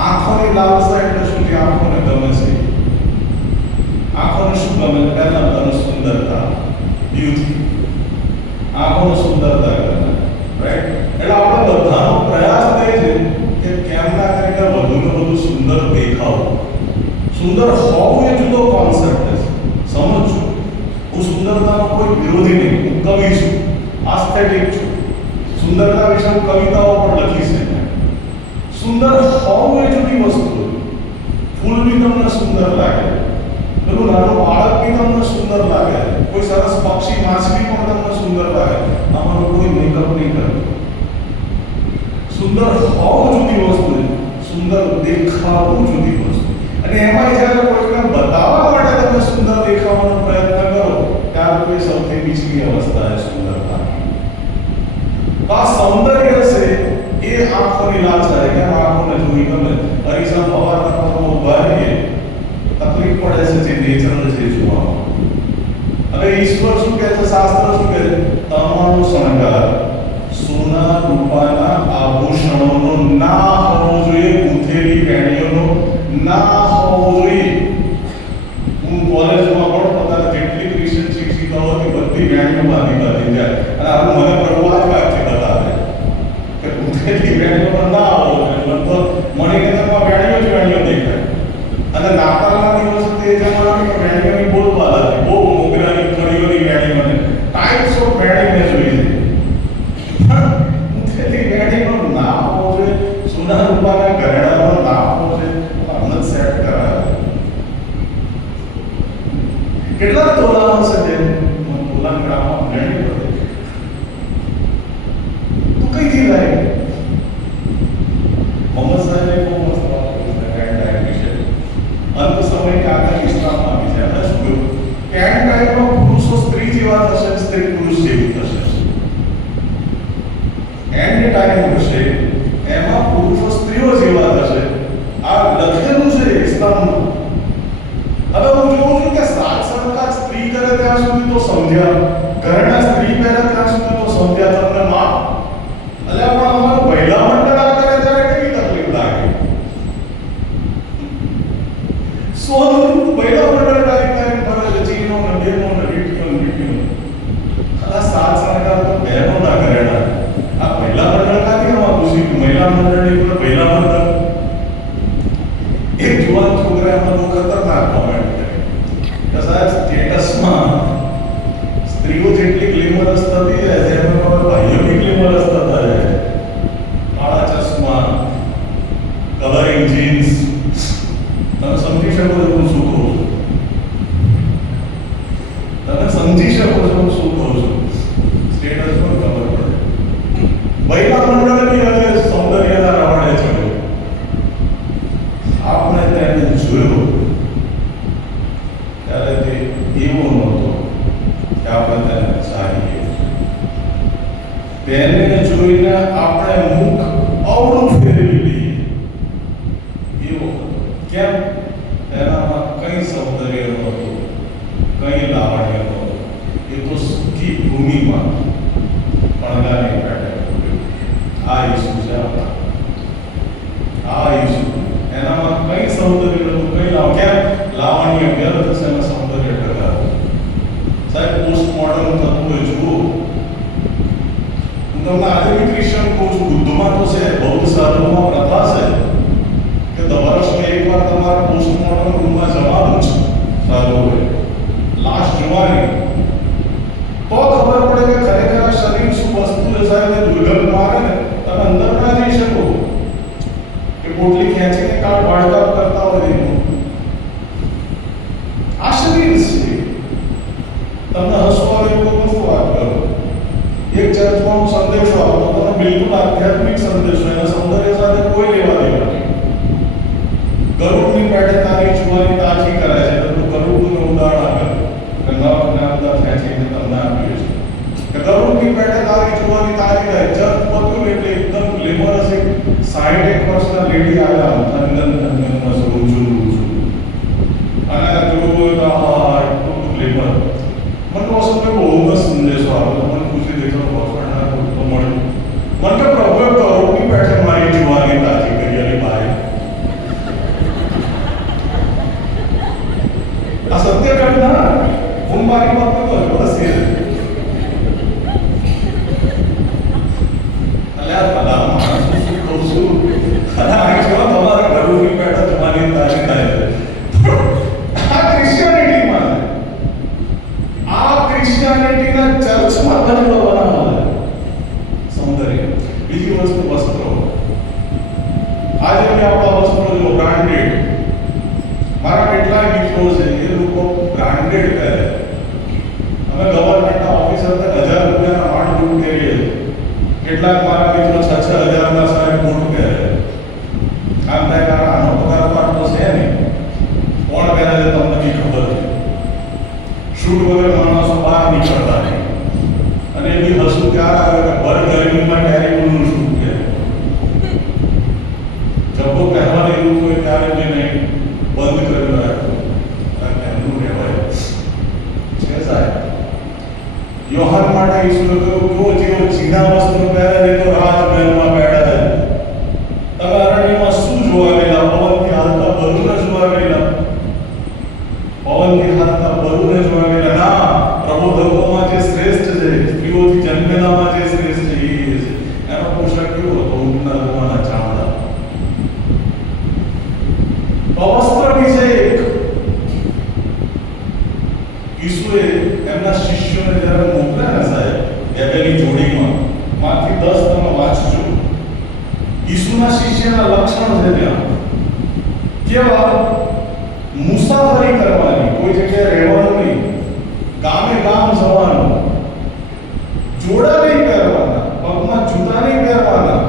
આંખોની લાલસા એટલે શું? જે આંખોને ગમે છે. આંખોને શું ગમે? પહેલા તને સુંદરતા, બ્યુટી. આંખોને સુંદરતા ગમે, રાઈટ? એટલે આપણે બધાનો પ્રયાસ થાય છે કે કેમ ના કરીને વધુને વધુ સુંદર દેખાવ. સુંદર હોવું એ જુદો કોન્સેપ્ટ છે, સમજજો. હું સુંદરતાનો કોઈ વિરોધી નહીં, હું કવિ છું, આસ્થેટિક છું. સુંદરતા વિશે હું કવિતાઓ પણ લખી છે. સુંદર હોવું એ જુદી વસ્તુ. ફૂલ બી તમને સુંદર લાગે, પેલું નાનું બાળક બી તમને સુંદર લાગે, કોઈ સરસ પક્ષી, માછલી પણ તમને સુંદર લાગે. આમાં કોઈ મેકઅપ નહીં કરતું. સુંદર હોવું જુદી વસ્તુ, સુંદર દેખાવું જુદી વસ્તુ. અને એમાં જ્યારે કોઈને બતાવવા માટે તમે સુંદર દેખાવાનો પ્રયત્ન કરો ત્યારે કોઈ સૌથી નીચલી અવસ્થા છે સુંદરતાની. તો આ સૌંદર્ય છે એ આંખોની લાલસા છે કે આંખોને જોઈ ગમે. અરીસા સવારના પરમાં ઉભા રહીએ તકલીફ પડે છે જે નેચરલ છે જોવામાં. હવે ઈશ્વર શું કહે છે, શાસ્ત્ર શું કહે છે? તમારો શણગાર સોના રૂપાના આભૂષણોનો ના હોવો જોઈએ, ગૂંથેલી પેણીઓનો ના હોવો જોઈએ. હું કોલેજમાં પણ પોતાને જેટલી ક્રિશ્ચિયન શિક્ષિકાઓ હતી બધી પેણીઓ બાંધી જાય, અને આવું મને પડવા જ વાંચી બતાવે કે ગૂંથેલી પેણીઓ ના હોવો જોઈએ. લગભગ મણિકેતનમાં પેણીઓ દેખાય. અને નાતાલના દિવસે તે જમાનાની પેણીઓની બોલબાલ હતી, બહુ મોગરાની કડીઓની પેણી. મને ટાઈપ્સ ઓફ પેણી મેં જોઈ છે. સોના રૂપાના ઘરેણાનો નામ છે, અમને સેટ કરાવે. કેટલા તોલાનો છે તે? તોલાના ગ્રામમાં ગણી પડે. તું કઈથી લાય? મોહમ્મદ સાહેબે બહુ મસ્ત વાત કરી છે પેન્ટ ટાઈપ વિશે. અંત સમય કે આગળ ઇસ્લામમાં આવી છે. આપણે શું કહ્યું? પેન્ટ ટાઈપમાં પુરુષો સ્ત્રી જેવા થશે, સ્ત્રી પુરુષ જેવી થશે. એન્ડ ટાઈમ હશે એમાં પુરુષો સ્ત્રીઓ જેવા થશે. આ લખેલું છે ઇસ્લામમાં. હવે હું જોઉં છું કે સાત સંસ્કાર સ્ત્રી કરે ત્યાં સુધી તો સમજ્યા, ઘરના સ્ત્રી પહેરે ત્યાં સુધી તો સમજ્યા. તમને માં એટલે પણ અમારું પહેલા મંડળ આ કરે ત્યારે કેવી તકલીફ લાગે? સોનું પહેલા મંડળ તારીખ ભરે છે, ચીનો ને બેનો ને રીટીઓ. આ સાત સંસ્કાર તો બહેનો ના ઘરેણા. આ પહેલા મંડળ કાથી આમાં ઘૂસી ગયું? મહિલા મંડળ નહીં પણ પહેલા મંડળ. એક જુવાન છોકરાએ મને બહુ ખતરનાક કોમેન્ટ કરી કે સાહેબ સ્ટેટસમાં સ્ત્રીઓ જેટલી ગ્લેમરસ થતી જાય છે એમ ભાઈઓ બી ગ્લેમરસ થતા જાય. કાળા ચશ્મા, કલરિંગ જીન્સ. તમે સમજી શકો છો હું શું કહું છું? તમે સમજી શકો છો હું શું કહું છું? સ્ટેટસ પર ખબર પડે. મહિલા મંડળ બી હવે સૌંદર્યના રવાડે ચડ્યો. આપણે તેને જોયો ત્યારે તે એવો નહોતો કે આપણે તેને ચાહીએ. તેને જોઈને આપણે મુખ અવળું ફેરવી લઈએ એવો. કેમ? તેનામાં કઈ સૌંદર્ય નહોતું, કઈ લાવણ્ય નહોતું. એ તો સુખી ભૂમિમાં પડગાની પેટે આ ઈસુ છે. આ ઈસુ એનામાં કઈ સૌંદર્ય લાવણ્ય વ્યર્થ છે અને સૌંદર્ય ટકા. સાહેબ પોસ્ટ મોડર્ન થતું હોય જુઓ. હું તમને આજે બી ક્રિશ્ચન કહું છું, બુદ્ધમાં તો છે, બૌદ્ધ સાધુમાં પ્રથા છે કે વર્ષમાં એકવાર તમારે પોસ્ટ મોડર્ન રૂમમાં જવાનું છે. સારું હોય લાસ્ટ જોવાની તો ખબર પડે કે ખરેખર આ શરીર શું વસ્તુ છે. સાહેબ એ દુર્ગંધ મારે ને તમે અંદર ના જઈ શકો કે પોટલી ખેંચીને કાળ વાળકાપ કરતા હોય એનું. આ શરીર છે. તમને હસવું આવે તો શું વાત કરો. એક ચર્ચમાં સંદેશો આપો તમને બિલકુલ આધ્યાત્મિક સંદેશો, એના સૌંદર્ય સાથે કોઈ લેવા દેવા નહીં. ગરુડની પેટે તારી જુવાની તાજી કરાય છે. તો ગરુડનું ઉદાહરણ આપે કે નવના બધા ખેંચીને તમને આપ્યું છે કે ગરુડની પેટે તારી જુવાની તાજી કરાય. જગ પતું એટલે એકદમ ગ્લેમરસ એક 61 વર્ષના લેડી આવ્યા થંગનમાં રૂચું અને જોયું તો હા એટલું ગ્લેમર. મને તો અસલ બહુ મસ્ત સંદેશો આવ્યો. મને ખુશી દેખો હોસ્પિટલના તો મળ્યું. મને તો પ્રભુએ ગરુડની પેટે મારી જુવાની તાજી કરી અને ભાઈ આ સત્ય ઘટના હું મારી વાત તો બસ એ અલ્યા ભલા માણસ શું કહું છું. આ જો તમારા ઘરોની પેટા તમારી તારી થાય આ ક્રિશ્ચિયાનિટીમાં આ ક્રિશ્ચિયાનિટીના ચર્ચમાં ધર્મ બનાવવા સૌંદર્ય. બીજી વસ્તુ વસ્ત્રો. આજે મેં આપણા વસ્ત્રો જો બ્રાન્ડેડ. મારા કેટલાય મિત્રો છે એ લોકો બ્રાન્ડેડ પહેરે. અમે ગવર્મેન્ટના ઓફિસરને 1000 રૂપિયાના માટ બૂટ પહેરીએ. કેટલાક મારા મિત્રો 6-6 હજારના સાહેબ બૂટ પહેરે. આમ થાય કે આનો પગાર તો આટલો છે નહીં. કોણ પહેરે છે તમને બી ખબર છે. શૂટ વગર માણસો બહાર નીકળતા નહીં. અને એ બી હસવું ક્યારે આવે કે ભર ગરમીમાં ટેરિબલનું શૂટ પહેરે. જબ્બો પહેરવા એવું હોય ત્યારે બી નહીં બંધ કરી રાખ્યું એમનું રહેવાય છે. સાહેબ યોહાન માટે ઈશ્વરે કહ્યું જો જેઓ ચીના વસ્ત્રો પહેરે છે તો રાજમહેલમાં બેઠા છે. તમે અરણ્યમાં શું જોવા ગયેલા? પવનથી હાલતા બરુને જોવા ગયેલા? પવનથી હાલતા બરુને જોવા ગયેલા? ના, પ્રબોધકોમાં જે શ્રેષ્ઠ છે, સ્ત્રીઓથી જન્મેલામાં જે શ્રેષ્ઠ છે એ છે. એનો પોશાક કેવો હતો? ઊંટના લોમાના ચામડા. વસ્ત્ર બી છે એક. ઈસુએ એમના શિષ્યોને જ્યારે મોકલ્યા ને સાહેબ બેબેલી જોડીમાં માંથી 10 તમે વાંચજો. ઈસુના શિષ્યના લક્ષણ છે ત્યાં કેવા? મુસાફરી કરવાની, કોઈ જગ્યાએ રહેવાનું નહીં, ગામે ગામ જવાનું, જોડા નહીં પહેરવાના, પગમાં જૂતા નહીં પહેરવાના,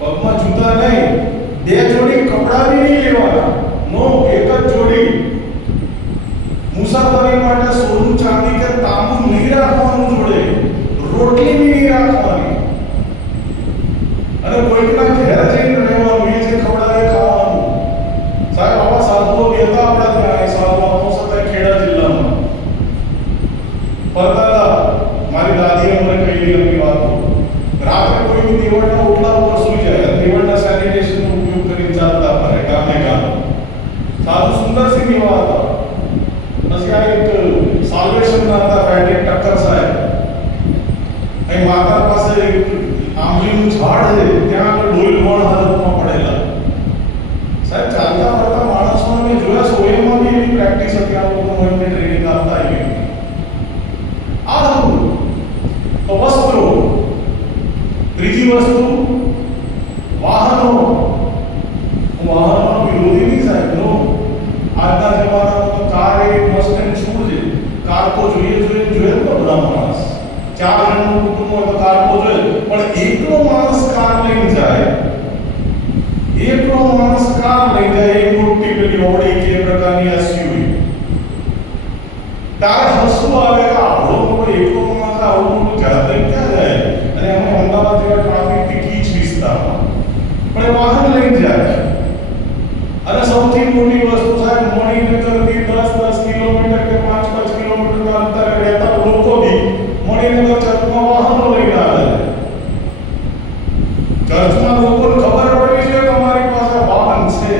પગમાં જૂતા નહીં, 2 જોડી કપડા નહીં લેવાના, નો એક જ જોડી. મુસાફરી માટે સોનું ચાંદી કે તાંબુ નહીં રાખવાનું જોડે, રોટલી નહીં રાખવાની, અને કોઈકના ઘેર જઈને રહેવાનું, એ જે ખવડાવે ખાવાનું. સાહેબ આવા સાધુઓ બેતા આપણા ત્યાં સાધુ આપો સતા ખેડા જિલ્લામાં પરદાદા મારી દાદીએ મને કહેલી એમની વાતો. રાત્રે કોઈ દીવડના ઓટલા ઉપર સૂઈ જાય, દીવડના સેનિટેશનનો ઉપયોગ કરીને ચાલતા ફરે ગામે ગામ. સાધુ સુંદરસિંહ એવા હતા. પછી આ એક સાલ્વેશનના હતા ફેડરિક ટક્કર સાહેબ. અહીં માતા પાસે આંબલીનું ઝાડ છે, ત્યાં આગળ ડોલવણ હાલતમાં પડેલા. સાહેબ ચાલતા ફરતા માણસોને મેં જોયા છે. ઓએમમાં બી એવી પ્રેક્ટિસ હતી. આ લોકો એમને ટ્રેનિંગ આપતા આવી. આ હતું તો વસ્ત્રો. ત્રીજી વસ્તુ વાહનો. વાહનોનો વિરોધી નહીં સાહેબ. નો આજના જમાનામાં તો કાર એક મસ્ત એન્ડ છૂટ છે. કાર તો જોઈએ તો બધા માણસ. 4 જણનું કુટુંબ હોય તો કાર તો જોઈએ, પણ એકલો માણસ કાર લઈને જાય, એકલો માણસ કાર લઈ જાય, એક મોટી પેલી ઓડી કે પ્રકારની એસયુવી. તારે હસવું આવે કે આપણો મોટો એકલો માણસ આવું મોટું જાતે ક્યાં જાય? અને અમે અમદાવાદ જેવા ટ્રાફિકથી કીચ વિસ્તારમાં પણ એ વાહન લઈને જાય. અને સૌથી મોટી વસ્તુ સાહેબ, મણિનગરથી 10-10 કિલોમીટર કે 5-5 કિલોમીટરના અંતરે રહેતા લોકો બી મણિનગર ચર્ચમાં વાહનો લઈને આવે છે. ચર્ચમાં લોકોને ખબર પડવી જોઈએ કે અમારી પાસે વાહન છે.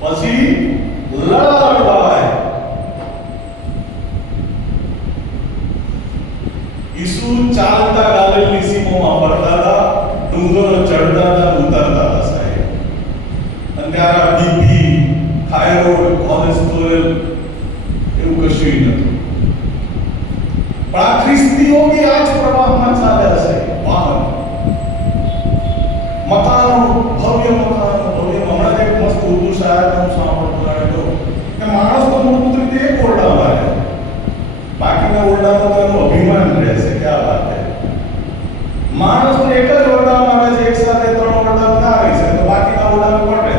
પછી લડાય. ઈસુ ચાલતા ગાલિલની સીમોમાં ફરતા હતા, ડુંગરો ચડતા હતા, ઉતરતા હતા સાહેબ. અને ત્યારે બીપી, થાઇરોઇડ, કોલેસ્ટ્રોલ એવું કશું નતું. પણ આ ખ્રિસ્તીઓ બી આ જ પ્રવાહમાં ચાલ્યા છે. વાહન, મકાનો, ભવ્ય મકાનો, હમણાં એક મસ્ત ઉર્દુ શાયરનું સાંભળતો રહ્યો કે માણસ તો મૂળભૂત રીતે એક ઓરડામાં રહે, બાકીના ઓરડામાં તો એનું અભિમાન રહેશે. ક્યાં વાત છે? માણસ તો એક જ ઓરડામાં રહે છે, એક સાથે 3 ઓરડામાં ના રહી શકે, તો બાકીના ઓરડામાં કોણ રહે?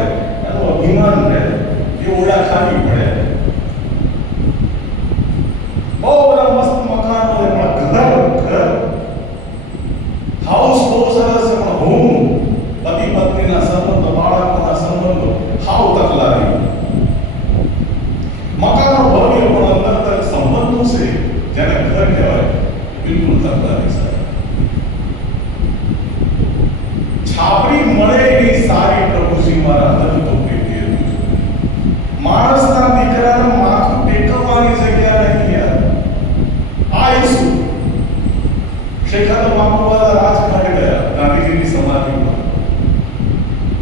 એનું અભિમાન રહે, એ ઓરડા ખાલી પડે. બહુ બધા મસ્ત મકાનો છે, પણ ઘર હાઉસ બહુ સરસ છે, પણ હોમ, પતિ પત્નીના સંબંધો, બાળકોના સંબંધો હાવ તકલા રહી. મકાનો ભવ્ય, પણ અંદર સંબંધો છે જેને ઘર કહેવાય, બિલકુલ તકલા રહી સાહેબ. છાપરી મળે એની સારી પ્રભુજી મારા અંદર તો પેટી હતું. માણસના દીકરાને માથું ટેકવવાની જગ્યા નહીં યાર. આ ઈસુ શેખાતો બાપુવાલા રાજઘાટ ગયા ગાંધીજીની સમાધિ પર,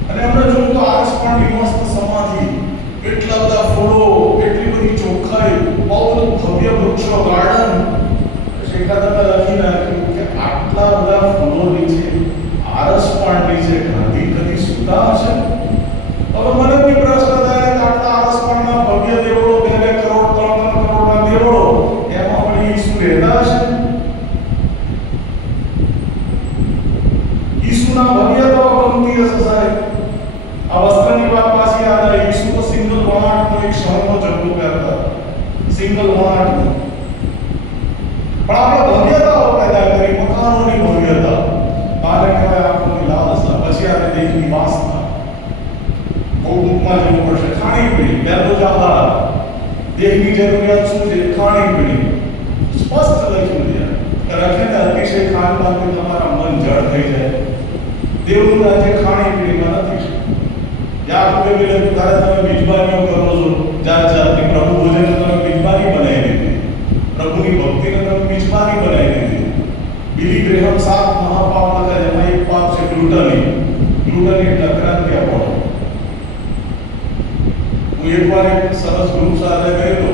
અને એમણે જોયું તો આસપાસની મસ્ત સમાધિ, એટલા બધા ફૂલો, એટલી બધી ચોખ્ખાઈ, બહુ ભવ્ય વૃક્ષો, ગાર્ડન. શેખાતાએ લખી નાખ્યું કે આટલા બધા ફૂલો નીચે, આરસ પણ નીચે ગાંધી કદી સુતા હશે? હવે મને બી પ્રશ્ન થાય કે આટલા આરસ પણના ભવ્ય દેવળો, 2 કરોડ 3 કરોડના દેવળો, એમાં પણ ઈસુ રહેતા હશે? ઈસુના ભવ્યતાઓ ગમતી હશે સાહેબ. આ વસ્ત્રની વાત પાછી યાદ આવી. ઈસુ તો સિંગલ વણાટનો એક શણનો જબ્બો પહેરતા, સિંગલ વણાટનો. પણ આપણે ભવ્યતાઓ પેદા કરી, મકાનોની ભવ્યતા, આને કહેવાય આપણને લાલસા. પછી આપણે દેહની વાસના, બહુ ટૂંકમાં જવું પડશે. ખાણીપીણી, પહેલો જ આહાર, દેહની જરૂરિયાત શું છે? ખાણીપીણી. સ્પષ્ટ લખ્યું છે રખે ને અતિશય ખાનપાનથી તમારા મન જળ થઈ જાય. દેવનું રાજ્ય ખાણીપીણીમાં નથી. યાકૂબે બી લખ્યું, ત્યારે તમે મિજબાનીઓ કરો છો જાત જાતની, પ્રભુ ભોજન તમે મિજબાની બનાવી દીધી, પ્રભુની ભક્તિને તમે મિજબાની બનાવી દીધી. બિલી ગ્રેહમ 7 મહાપાપ લખાય, એમાં એક પાપ છે ગ્લુટની. ગ્લુટની એટલે અક્રાંતિયાપણું. હું એકવાર એક સરસ ગ્રુપ સાથે ગયો,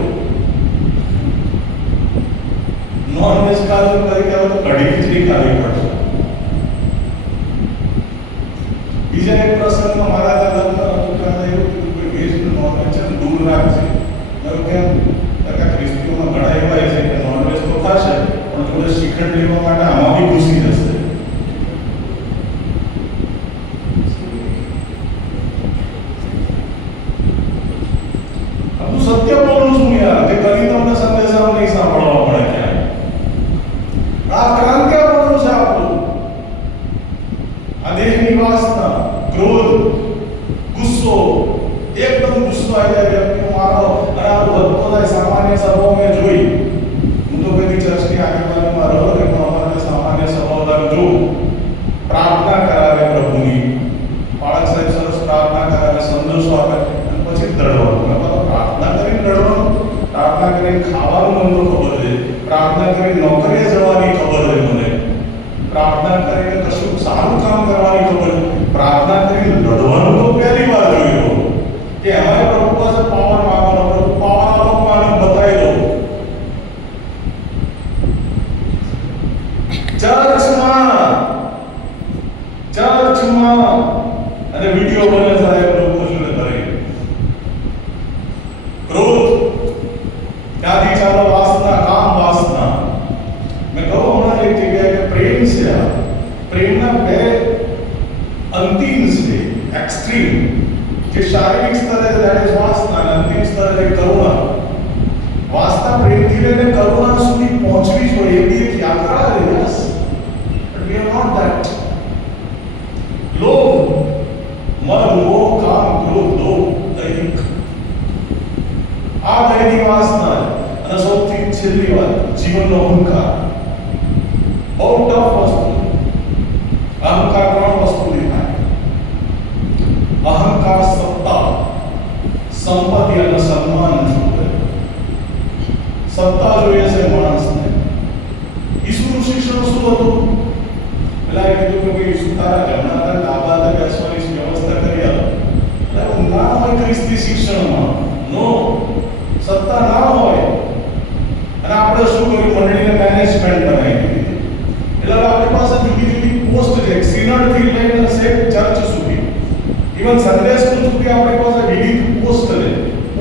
નોનવેજ ખાધું તરીકે હવે તો કઢી ખીચડી ખાવી પડશે. બીજા એક પ્રસંગમાં મારા ત્યાં લગ્ન હતું, ત્યારે એવું કીધું કે વેજ નોનવેજ છે દૂર રાખજે. કેમ? ખ્રિસ્તીઓમાં ઘણા એવા છે કે નોનવેજ તો ખાશે, પણ જોડે શ્રીખંડ લેવા માટે આમાં બી ઘૂસી જશે. હું સત્ય બોલું છું યાર, જે કરી તમને સંદેશાઓ નહીં સાંભળવા પડે ક્યાંય. આ ક્રાંતિયાપણું છે આપણું. આ દેહની વાસના, ક્રોધ, ગુસ્સો, એકદમ ગુસ્સો આવી જાય વ્યક્તિનો મારો, અને આ વધતો જાય. સામાન્ય સભાઓ મેં જોઈ, હું તો કદી ચર્ચની આગેવાનીમાં રહ્યો ને, પણ અમારે સામાન્ય સભાઓ જોઉં, પ્રાર્થના કરાવે પ્રભુની, બાળક સાહેબ સરસ પ્રાર્થના કરાવે, સંદેશો આપે, અને પછી દળવાનું. પ્રાર્થના કરીને દળવાનું, પ્રાર્થના કરીને ખાવાનું મને તો ખબર છે, પ્રાર્થના કરીને નોકરીએ જવાની ખબર છે મને, પ્રાર્થના કરીને કશું સારું કામ કરવાની ખબર છે, પ્રાર્થના કરીને લડવાનું તો પહેલી વાર જોયું કે અમારે પ્રભુ પાસે પાવર માંગવાનો, પ્રભુ પાવર આપો, મને બતાવી દો. ચર્ચમાં અને વિડીયો બને સાહેબ લોકો જોડે કરે. ક્રોધ, ત્યાંથી ચાલો વાસના, કામ વાસના. મેં કહું હમણાં એક જગ્યાએ કે પ્રેમ છે, આ પ્રેમના 2 અંતિમ છે, એક્સ્ટ્રીમ. જે શારીરિક સ્તરે છે વાસના, અને અંતિમ સ્તરે છે કરુણા. વાસના પ્રેમથી લઈને કરુણા સુધી પહોંચવી જોઈએ, એ બી એક યાત્રા છે. Yes, but we are not that. લોભ, મદ, મોહ, કામ, ક્રોધ, લોભ, દૈહિક, આ દૈહિક વાસના. અને સૌથી છેલ્લી વાત, જીવનનો અહંકાર. બહુ ટફ વસ્તુ. અહંકાર 3 વસ્તુ દેખાય. અહંકાર સત્તા, સંપત્તિ અને સન્માન જોઈએ, સત્તા જોઈએ છે માણસને. ઈસુનું શિક્ષણ શું હતું? પેલા એ કીધું કે ઈસુ તારા જમણા હાથે ડાબા હાથે બેસવાની વ્યવસ્થા કરી આપે. ના હોય ખ્રિસ્તી શિક્ષણમાં, નો, સત્તા ના હોય. અને આપણે શું કર્યું? મંડળીને મેનેજમેન્ટ બનાવી દીધી. એટલે આપણી પાસે જુદી જુદી પોસ્ટ છે, સિનડથી લઈને સેટ ચર્ચ સુધી, ઇવન સન્ડે સ્કૂલ સુધી આપણી પાસે વિવિધ પોસ્ટ છે.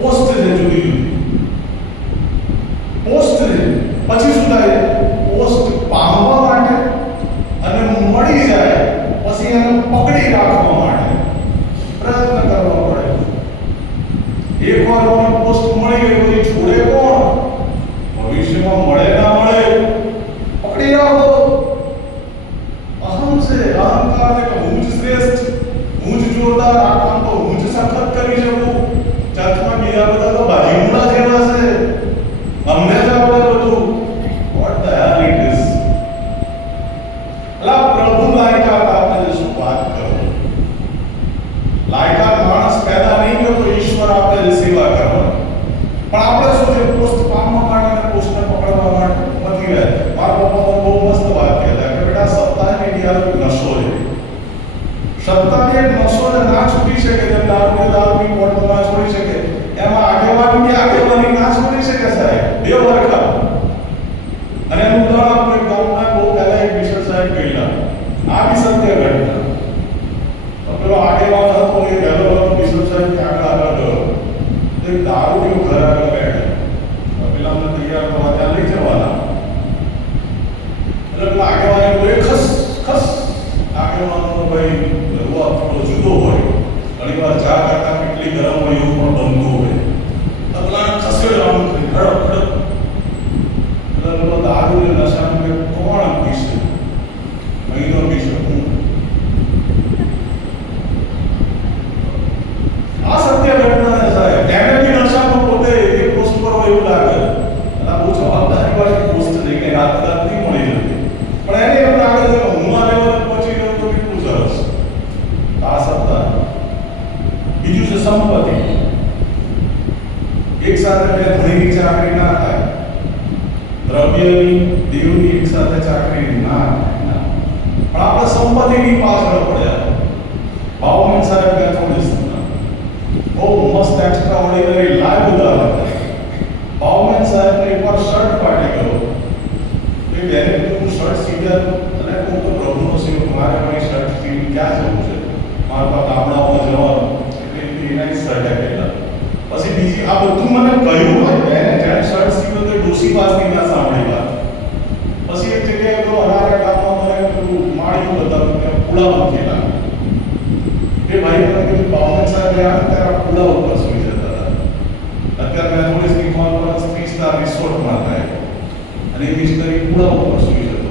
પોસ્ટ છે જુદી જુદી પોસ્ટ છે. પછી શું થાય? પોસ્ટ પામવા માટે અને મળી જાય પછી એને પકડી રાખવા માટે પ્રયત્ન કરવો પડે. એકવાર મને પોસ્ટ મળી ગઈ પછી છોડે કોણ? ભવિષ્યમાં મળે ના મળે, પકડી રાખો. અહમ છે, અહંકાર છે કે હું જ શ્રેષ્ઠ, હું જ જોરદાર, આ કામ તો હું જ સખત કરી શકું. ચર્ચમાં બીજા બધા તો બાજીમુડા જેવા છે, અમને જ આવડે બધું. Vote the hair it is? અલા પ્રભુ લાયકાત આપણે શું વાત કરો? લાયકાત માણસ પેદા નહીં કરતો, ઈશ્વર આપે છે સેવા કરવાની. પણ આપણે શું છે? પોસ્ટ પામવા માટે અને પોસ્ટને પકડવા માટે નથી રહે. મારા પપ્પા બહુ મસ્ત વાત કહેતા કે બેટા સત્તાની એક નશો છે. સત્તાની એક નશો ના છૂટી શકે, જેમ દારૂની બોટલ ના છોડી શકે, એમાં આગેવાની ના છોડી શકે સાહેબ. બે વરખા. અને એનું ઉદાહરણ આપણે ગામના બહુ પહેલા એક બિશપ સાહેબ કહેલા, આ બી સત્ય ઘટના. તો પેલો આગેવાન હતો એ પહેલો બિશપ સાહેબ આગળ ગયો, એક દારૂનું ઘર આગળ બેઠા. પેલા અમને તૈયાર કરવા ત્યાં લઈ જવાના. એટલે પેલા આગેવાને બોલે ખસ ખસ. આગેવાનો ભાઈ રૂઆ થોડો જુદો હોય, ઘણી વાર ચા કરતા કેટલી ગરમ હોય એવું પણ બનતું હોય. તો પેલા ખસેડવાનું થયું, ખડક ખડક. પેલા પેલો દારૂ ને નશાનું કોણ પીશે? અહીં તો પી શકું. આ સત્ય ઘટના છે સાહેબ. એને બી નશામાં પોતે એક પોસ્ટ પર હોય એવું લાગે. અને બહુ જવાબદારી વાળી પોસ્ટ નહીં, કઈ રાત નહીં મળી જતી. પણ એને એવું લાગે છે કે હું આ લેવલે પહોંચી ગયો તો કેટલું સરસ. આ સત્તા. બીજું છે સંપત્તિ. એક સાથે બે ધણીની ચાકરી ના થાય. દ્રવ્યની, દેવની એક સાથે ચાકરી ના થાય. પણ આપણે સંપત્તિની પાછળ પડ્યા. બાવન સાહેબ મેથોડિસ્ટ બહુ મસ્ત એક્સ્ટ્રા ઓર્ડિનરી લાઈવ ઉદાહરણ. બાવન સાહેબ ને એકવાર શર્ટ ફાટી ગયો. એ બેને હું શર્ટ સીવ્યા અને હું તો પ્રભુનો સેવક, મારે મારી શર્ટ સીવી ક્યાં જવું છે? મારા પાસે ગામડાઓમાં જવાનું. એટલે એના શર્ટ આપેલા. પછી બીજી આ બધું મને કહ્યું હોય, બેને જ્યારે શર્ટ સીવ્યો તો ડોસી પાસની ના સાંભળી વાત. પછી એક જગ્યાએ તો અનારા ગામમાં મને પેલું માળીયું બતાવ્યું કે પુડા મૂકેલા. એ ભાઈ મને કીધું બાવન સાહેબ ત્યારે પુડા ઉપર સુઈ જતા હતા. અત્યારે મેં થોડી કોન્ફરન્સ 3 સ્ટાર રિસોર્ટમાં થાય અને એ મિસ્ટરી પુડા ઉપર સુઈ જતો.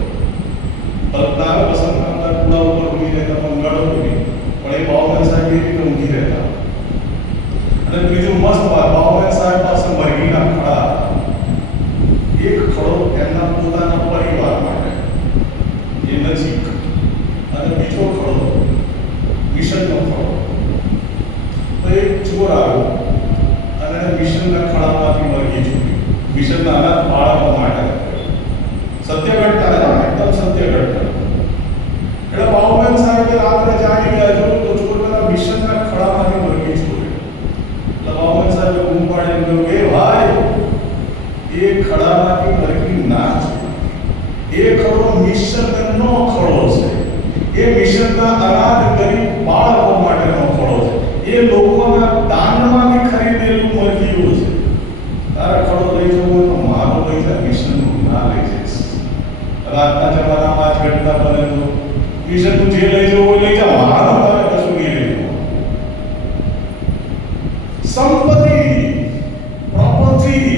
તારે પસંદ કરતા પુડા ઉપર ઊંઘી રહેતા પણ ગળો નહીં. પણ એ બાવન સાહેબ એ રીતે ઊંઘી રહેતા. અને બીજું મસ્ત વાત, બાવન સાહેબ પાસે મરઘીના ખડા. એક ખડો એમના પોતાના પરિવાર માટે એ નજીક, અને બીજો ખડો મિશનનો ખડો. તો એક ચોર આવ્યો અને મિશનના ખડામાંથી મરઘી ચૂકી. મિશનના અનાથ બાળકો માટે. સત્ય ઘટના, એકદમ સત્ય ઘટના. એટલે બાવન સાહેબ રાત્રે જાગી ગયા, જોયું તો ચોર પેલા મિશનના ખડામાંથી મરઘી ચોરી. એટલે બાવન સાહેબે બૂમ પાડીને કહ્યું, એ ભાઈ, એ ખડામાંથી મરઘી ના ચોરી. એ ખડો મિશનનો ખડો છે. એ મિશનના અનાથ ગરીબ બાળકો માટેનો ખડો છે. એ લોકોના દાનમાંથી ખરીદેલું મરઘીઓ છે. તારે ખડો લઈ જવો હોય તો મારો લઈ જા, મિશનનું ના લઈ જઈશ. રાતના જમાનામાં જ ઘટના બને તો મિશનનું જે લઈ જવું હોય લઈ જા, મારો તારે કશું નહીં લઈ જવું. સંપત્તિ, પ્રોપર્ટી,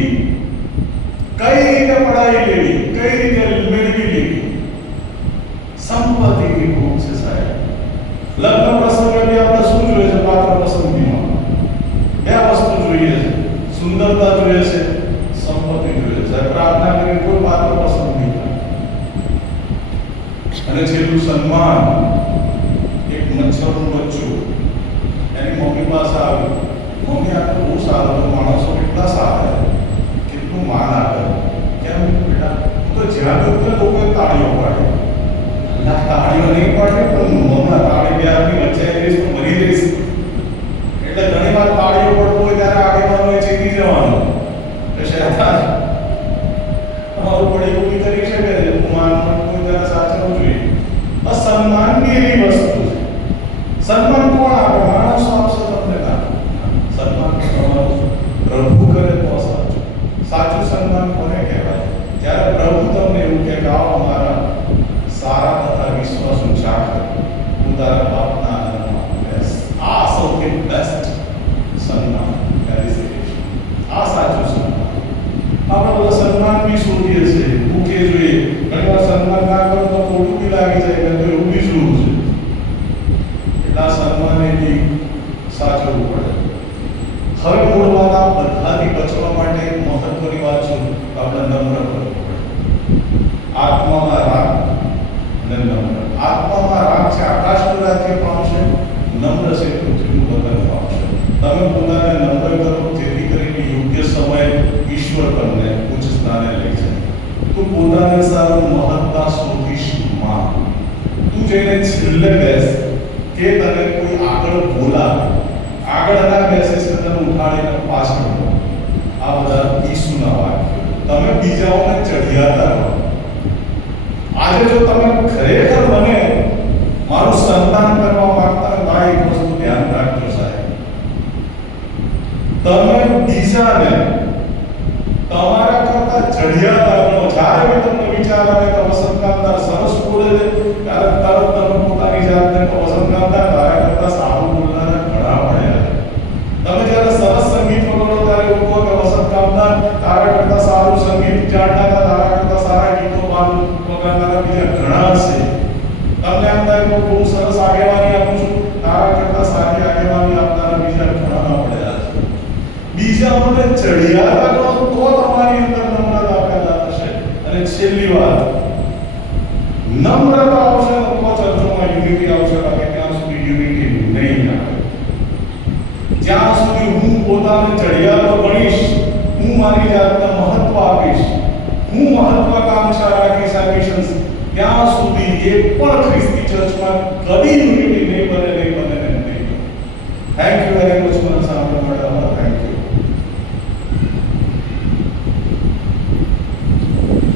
કઈ રીતે પડાવી લેવી, કઈ રીતે મેળવી લેવી, સંપત્તિની ભૂખ છે સાહેબ. લગ્ન પ્રસંગે આપણે શું જોઈએ છે? પાત્ર પસંદગીમાં બે વસ્તુ જોઈએ છે. સુંદરતા જોઈએ છે, સંપત્તિ જોઈએ છે. પ્રાર્થના કરીને કોઈ પાત્ર પસંદ નહીં થાય. અને છેલ્લું સન્માન. એક મચ્છરનું બચ્ચું એની મમ્મી પાસે આવ્યું, મમ્મી આ તો બહુ સારું હમણાં નહીં પડે પણ હમણાં તાળી બે હાથની વચ્ચે આવી જઈશ તો મરી જઈશ. એટલે ઘણી વાર તાળીઓ પડતો હોય ત્યારે આગેવાનોએ ચેતી જવાનું કે શેતાન અમારું પડી ઊભી કરી શકે છે, માન કોઈ ત્યારે સાચવવું જોઈએ. આ સન્માનની એવી વસ્તુ છે. સન્માન કોણ આપે? માણસો આપશે તમને ના. સન્માન તમારું પ્રભુ કરે તો સાચું. સાચું સન્માન કોને કહેવાય? જ્યારે પ્રભુ તમને એવું કહે કે આવો અમારા સારા તથા વિશ્વાસુ ચાકર, હું તારા બાપના આનંદમાં બેસ. આ સૌથી બેસ્ટ સન્માન, એપ્રિસિએશન. આ સાચું સન્માન. આપણે બધા સન્માન બી શોધીએ છીએ, મૂકીએ જોઈએ. ઘણી વાર સન્માન ના કરો તો ખોટું બી લાગી જાય કે એવું બી શું છે. એટલે આ સન્માન એ બી સાચવવું પડે. હવે મૂળ વાત આ બધાથી બચવા માટે એક મહત્વની વાત છે, આપણે નમ્ર કરવું પડે. આત્મામાં રાગ અને નમ્ર. આત્મામાં રાગ છે આકાશનું રાજ્ય પામશે, નમ્ર છે પૃથ્વીનું વતન પામશે. તમે પોતાને નમ્ર કરો જેથી કરીને યોગ્ય સમયે ઈશ્વર તમને ઉચ્ચ સ્થાને લઈ જાય. તું પોતાને સારું મહત્તા શોધીશ માં. તું જઈને છેલ્લે બેસ કે તને કોઈ આગળ બોલાવે, આગળ ના બેસે છે તને ઉઠાડીને પાછળ. આ બધા ઈસુના વાક્યો. તમે બીજાઓને ચઢિયાતા રહો. આજે જો તમે ખરેખર મને મારું સંતાન કરવા માંગતા હોય તો એક વસ્તુ ધ્યાન રાખજો સાહેબ. તમે બીજાને તમારા કરતા ચઢિયાતા રહો. જ્યારે બી તમને વિચાર આવે કે વસંત કામદાર સરસ બોલે છે ત્યારે તરત તમે પોતાની જાતને વસંત કામદાર તારા કરતા સારું બોલનારા ઘણા મળ્યા છે. તમે જ્યારે સરસ સંગીત વગાડો ત્યારે એવું કહો કે વસંત કામદાર તારા કરતા સારું સંગીત જાણનારા, તારા કરતા સારા ગીતો વગાડનારા બીજા ઘણા છે. તમને એમ થાય કે બહુ સરસ આગેવાની આપું છું, તારા કરતા સારી આગેવાની આપનારા બીજા ઘણા મળ્યા છે. બીજાઓને ચઢિયાતા કરો તો તમારી અંદર નમ્રતા પેદા થશે. અને છેલ્લી વાત, નમ્રતા આવશે તો ચર્ચોમાં યુનિટી આવશે. બાકી ત્યાં સુધી યુનિટી નહીં આવે. જ્યાં સુધી હું પોતાને ચઢિયાતો ગણીશ, હું મારી જાતને મહત્વ આપીશ, હું મહત્વાકાંક્ષા રાખીશ, ત્યાં સુધી એક પણ ખ્રિસ્તી ચર્ચમાં કદી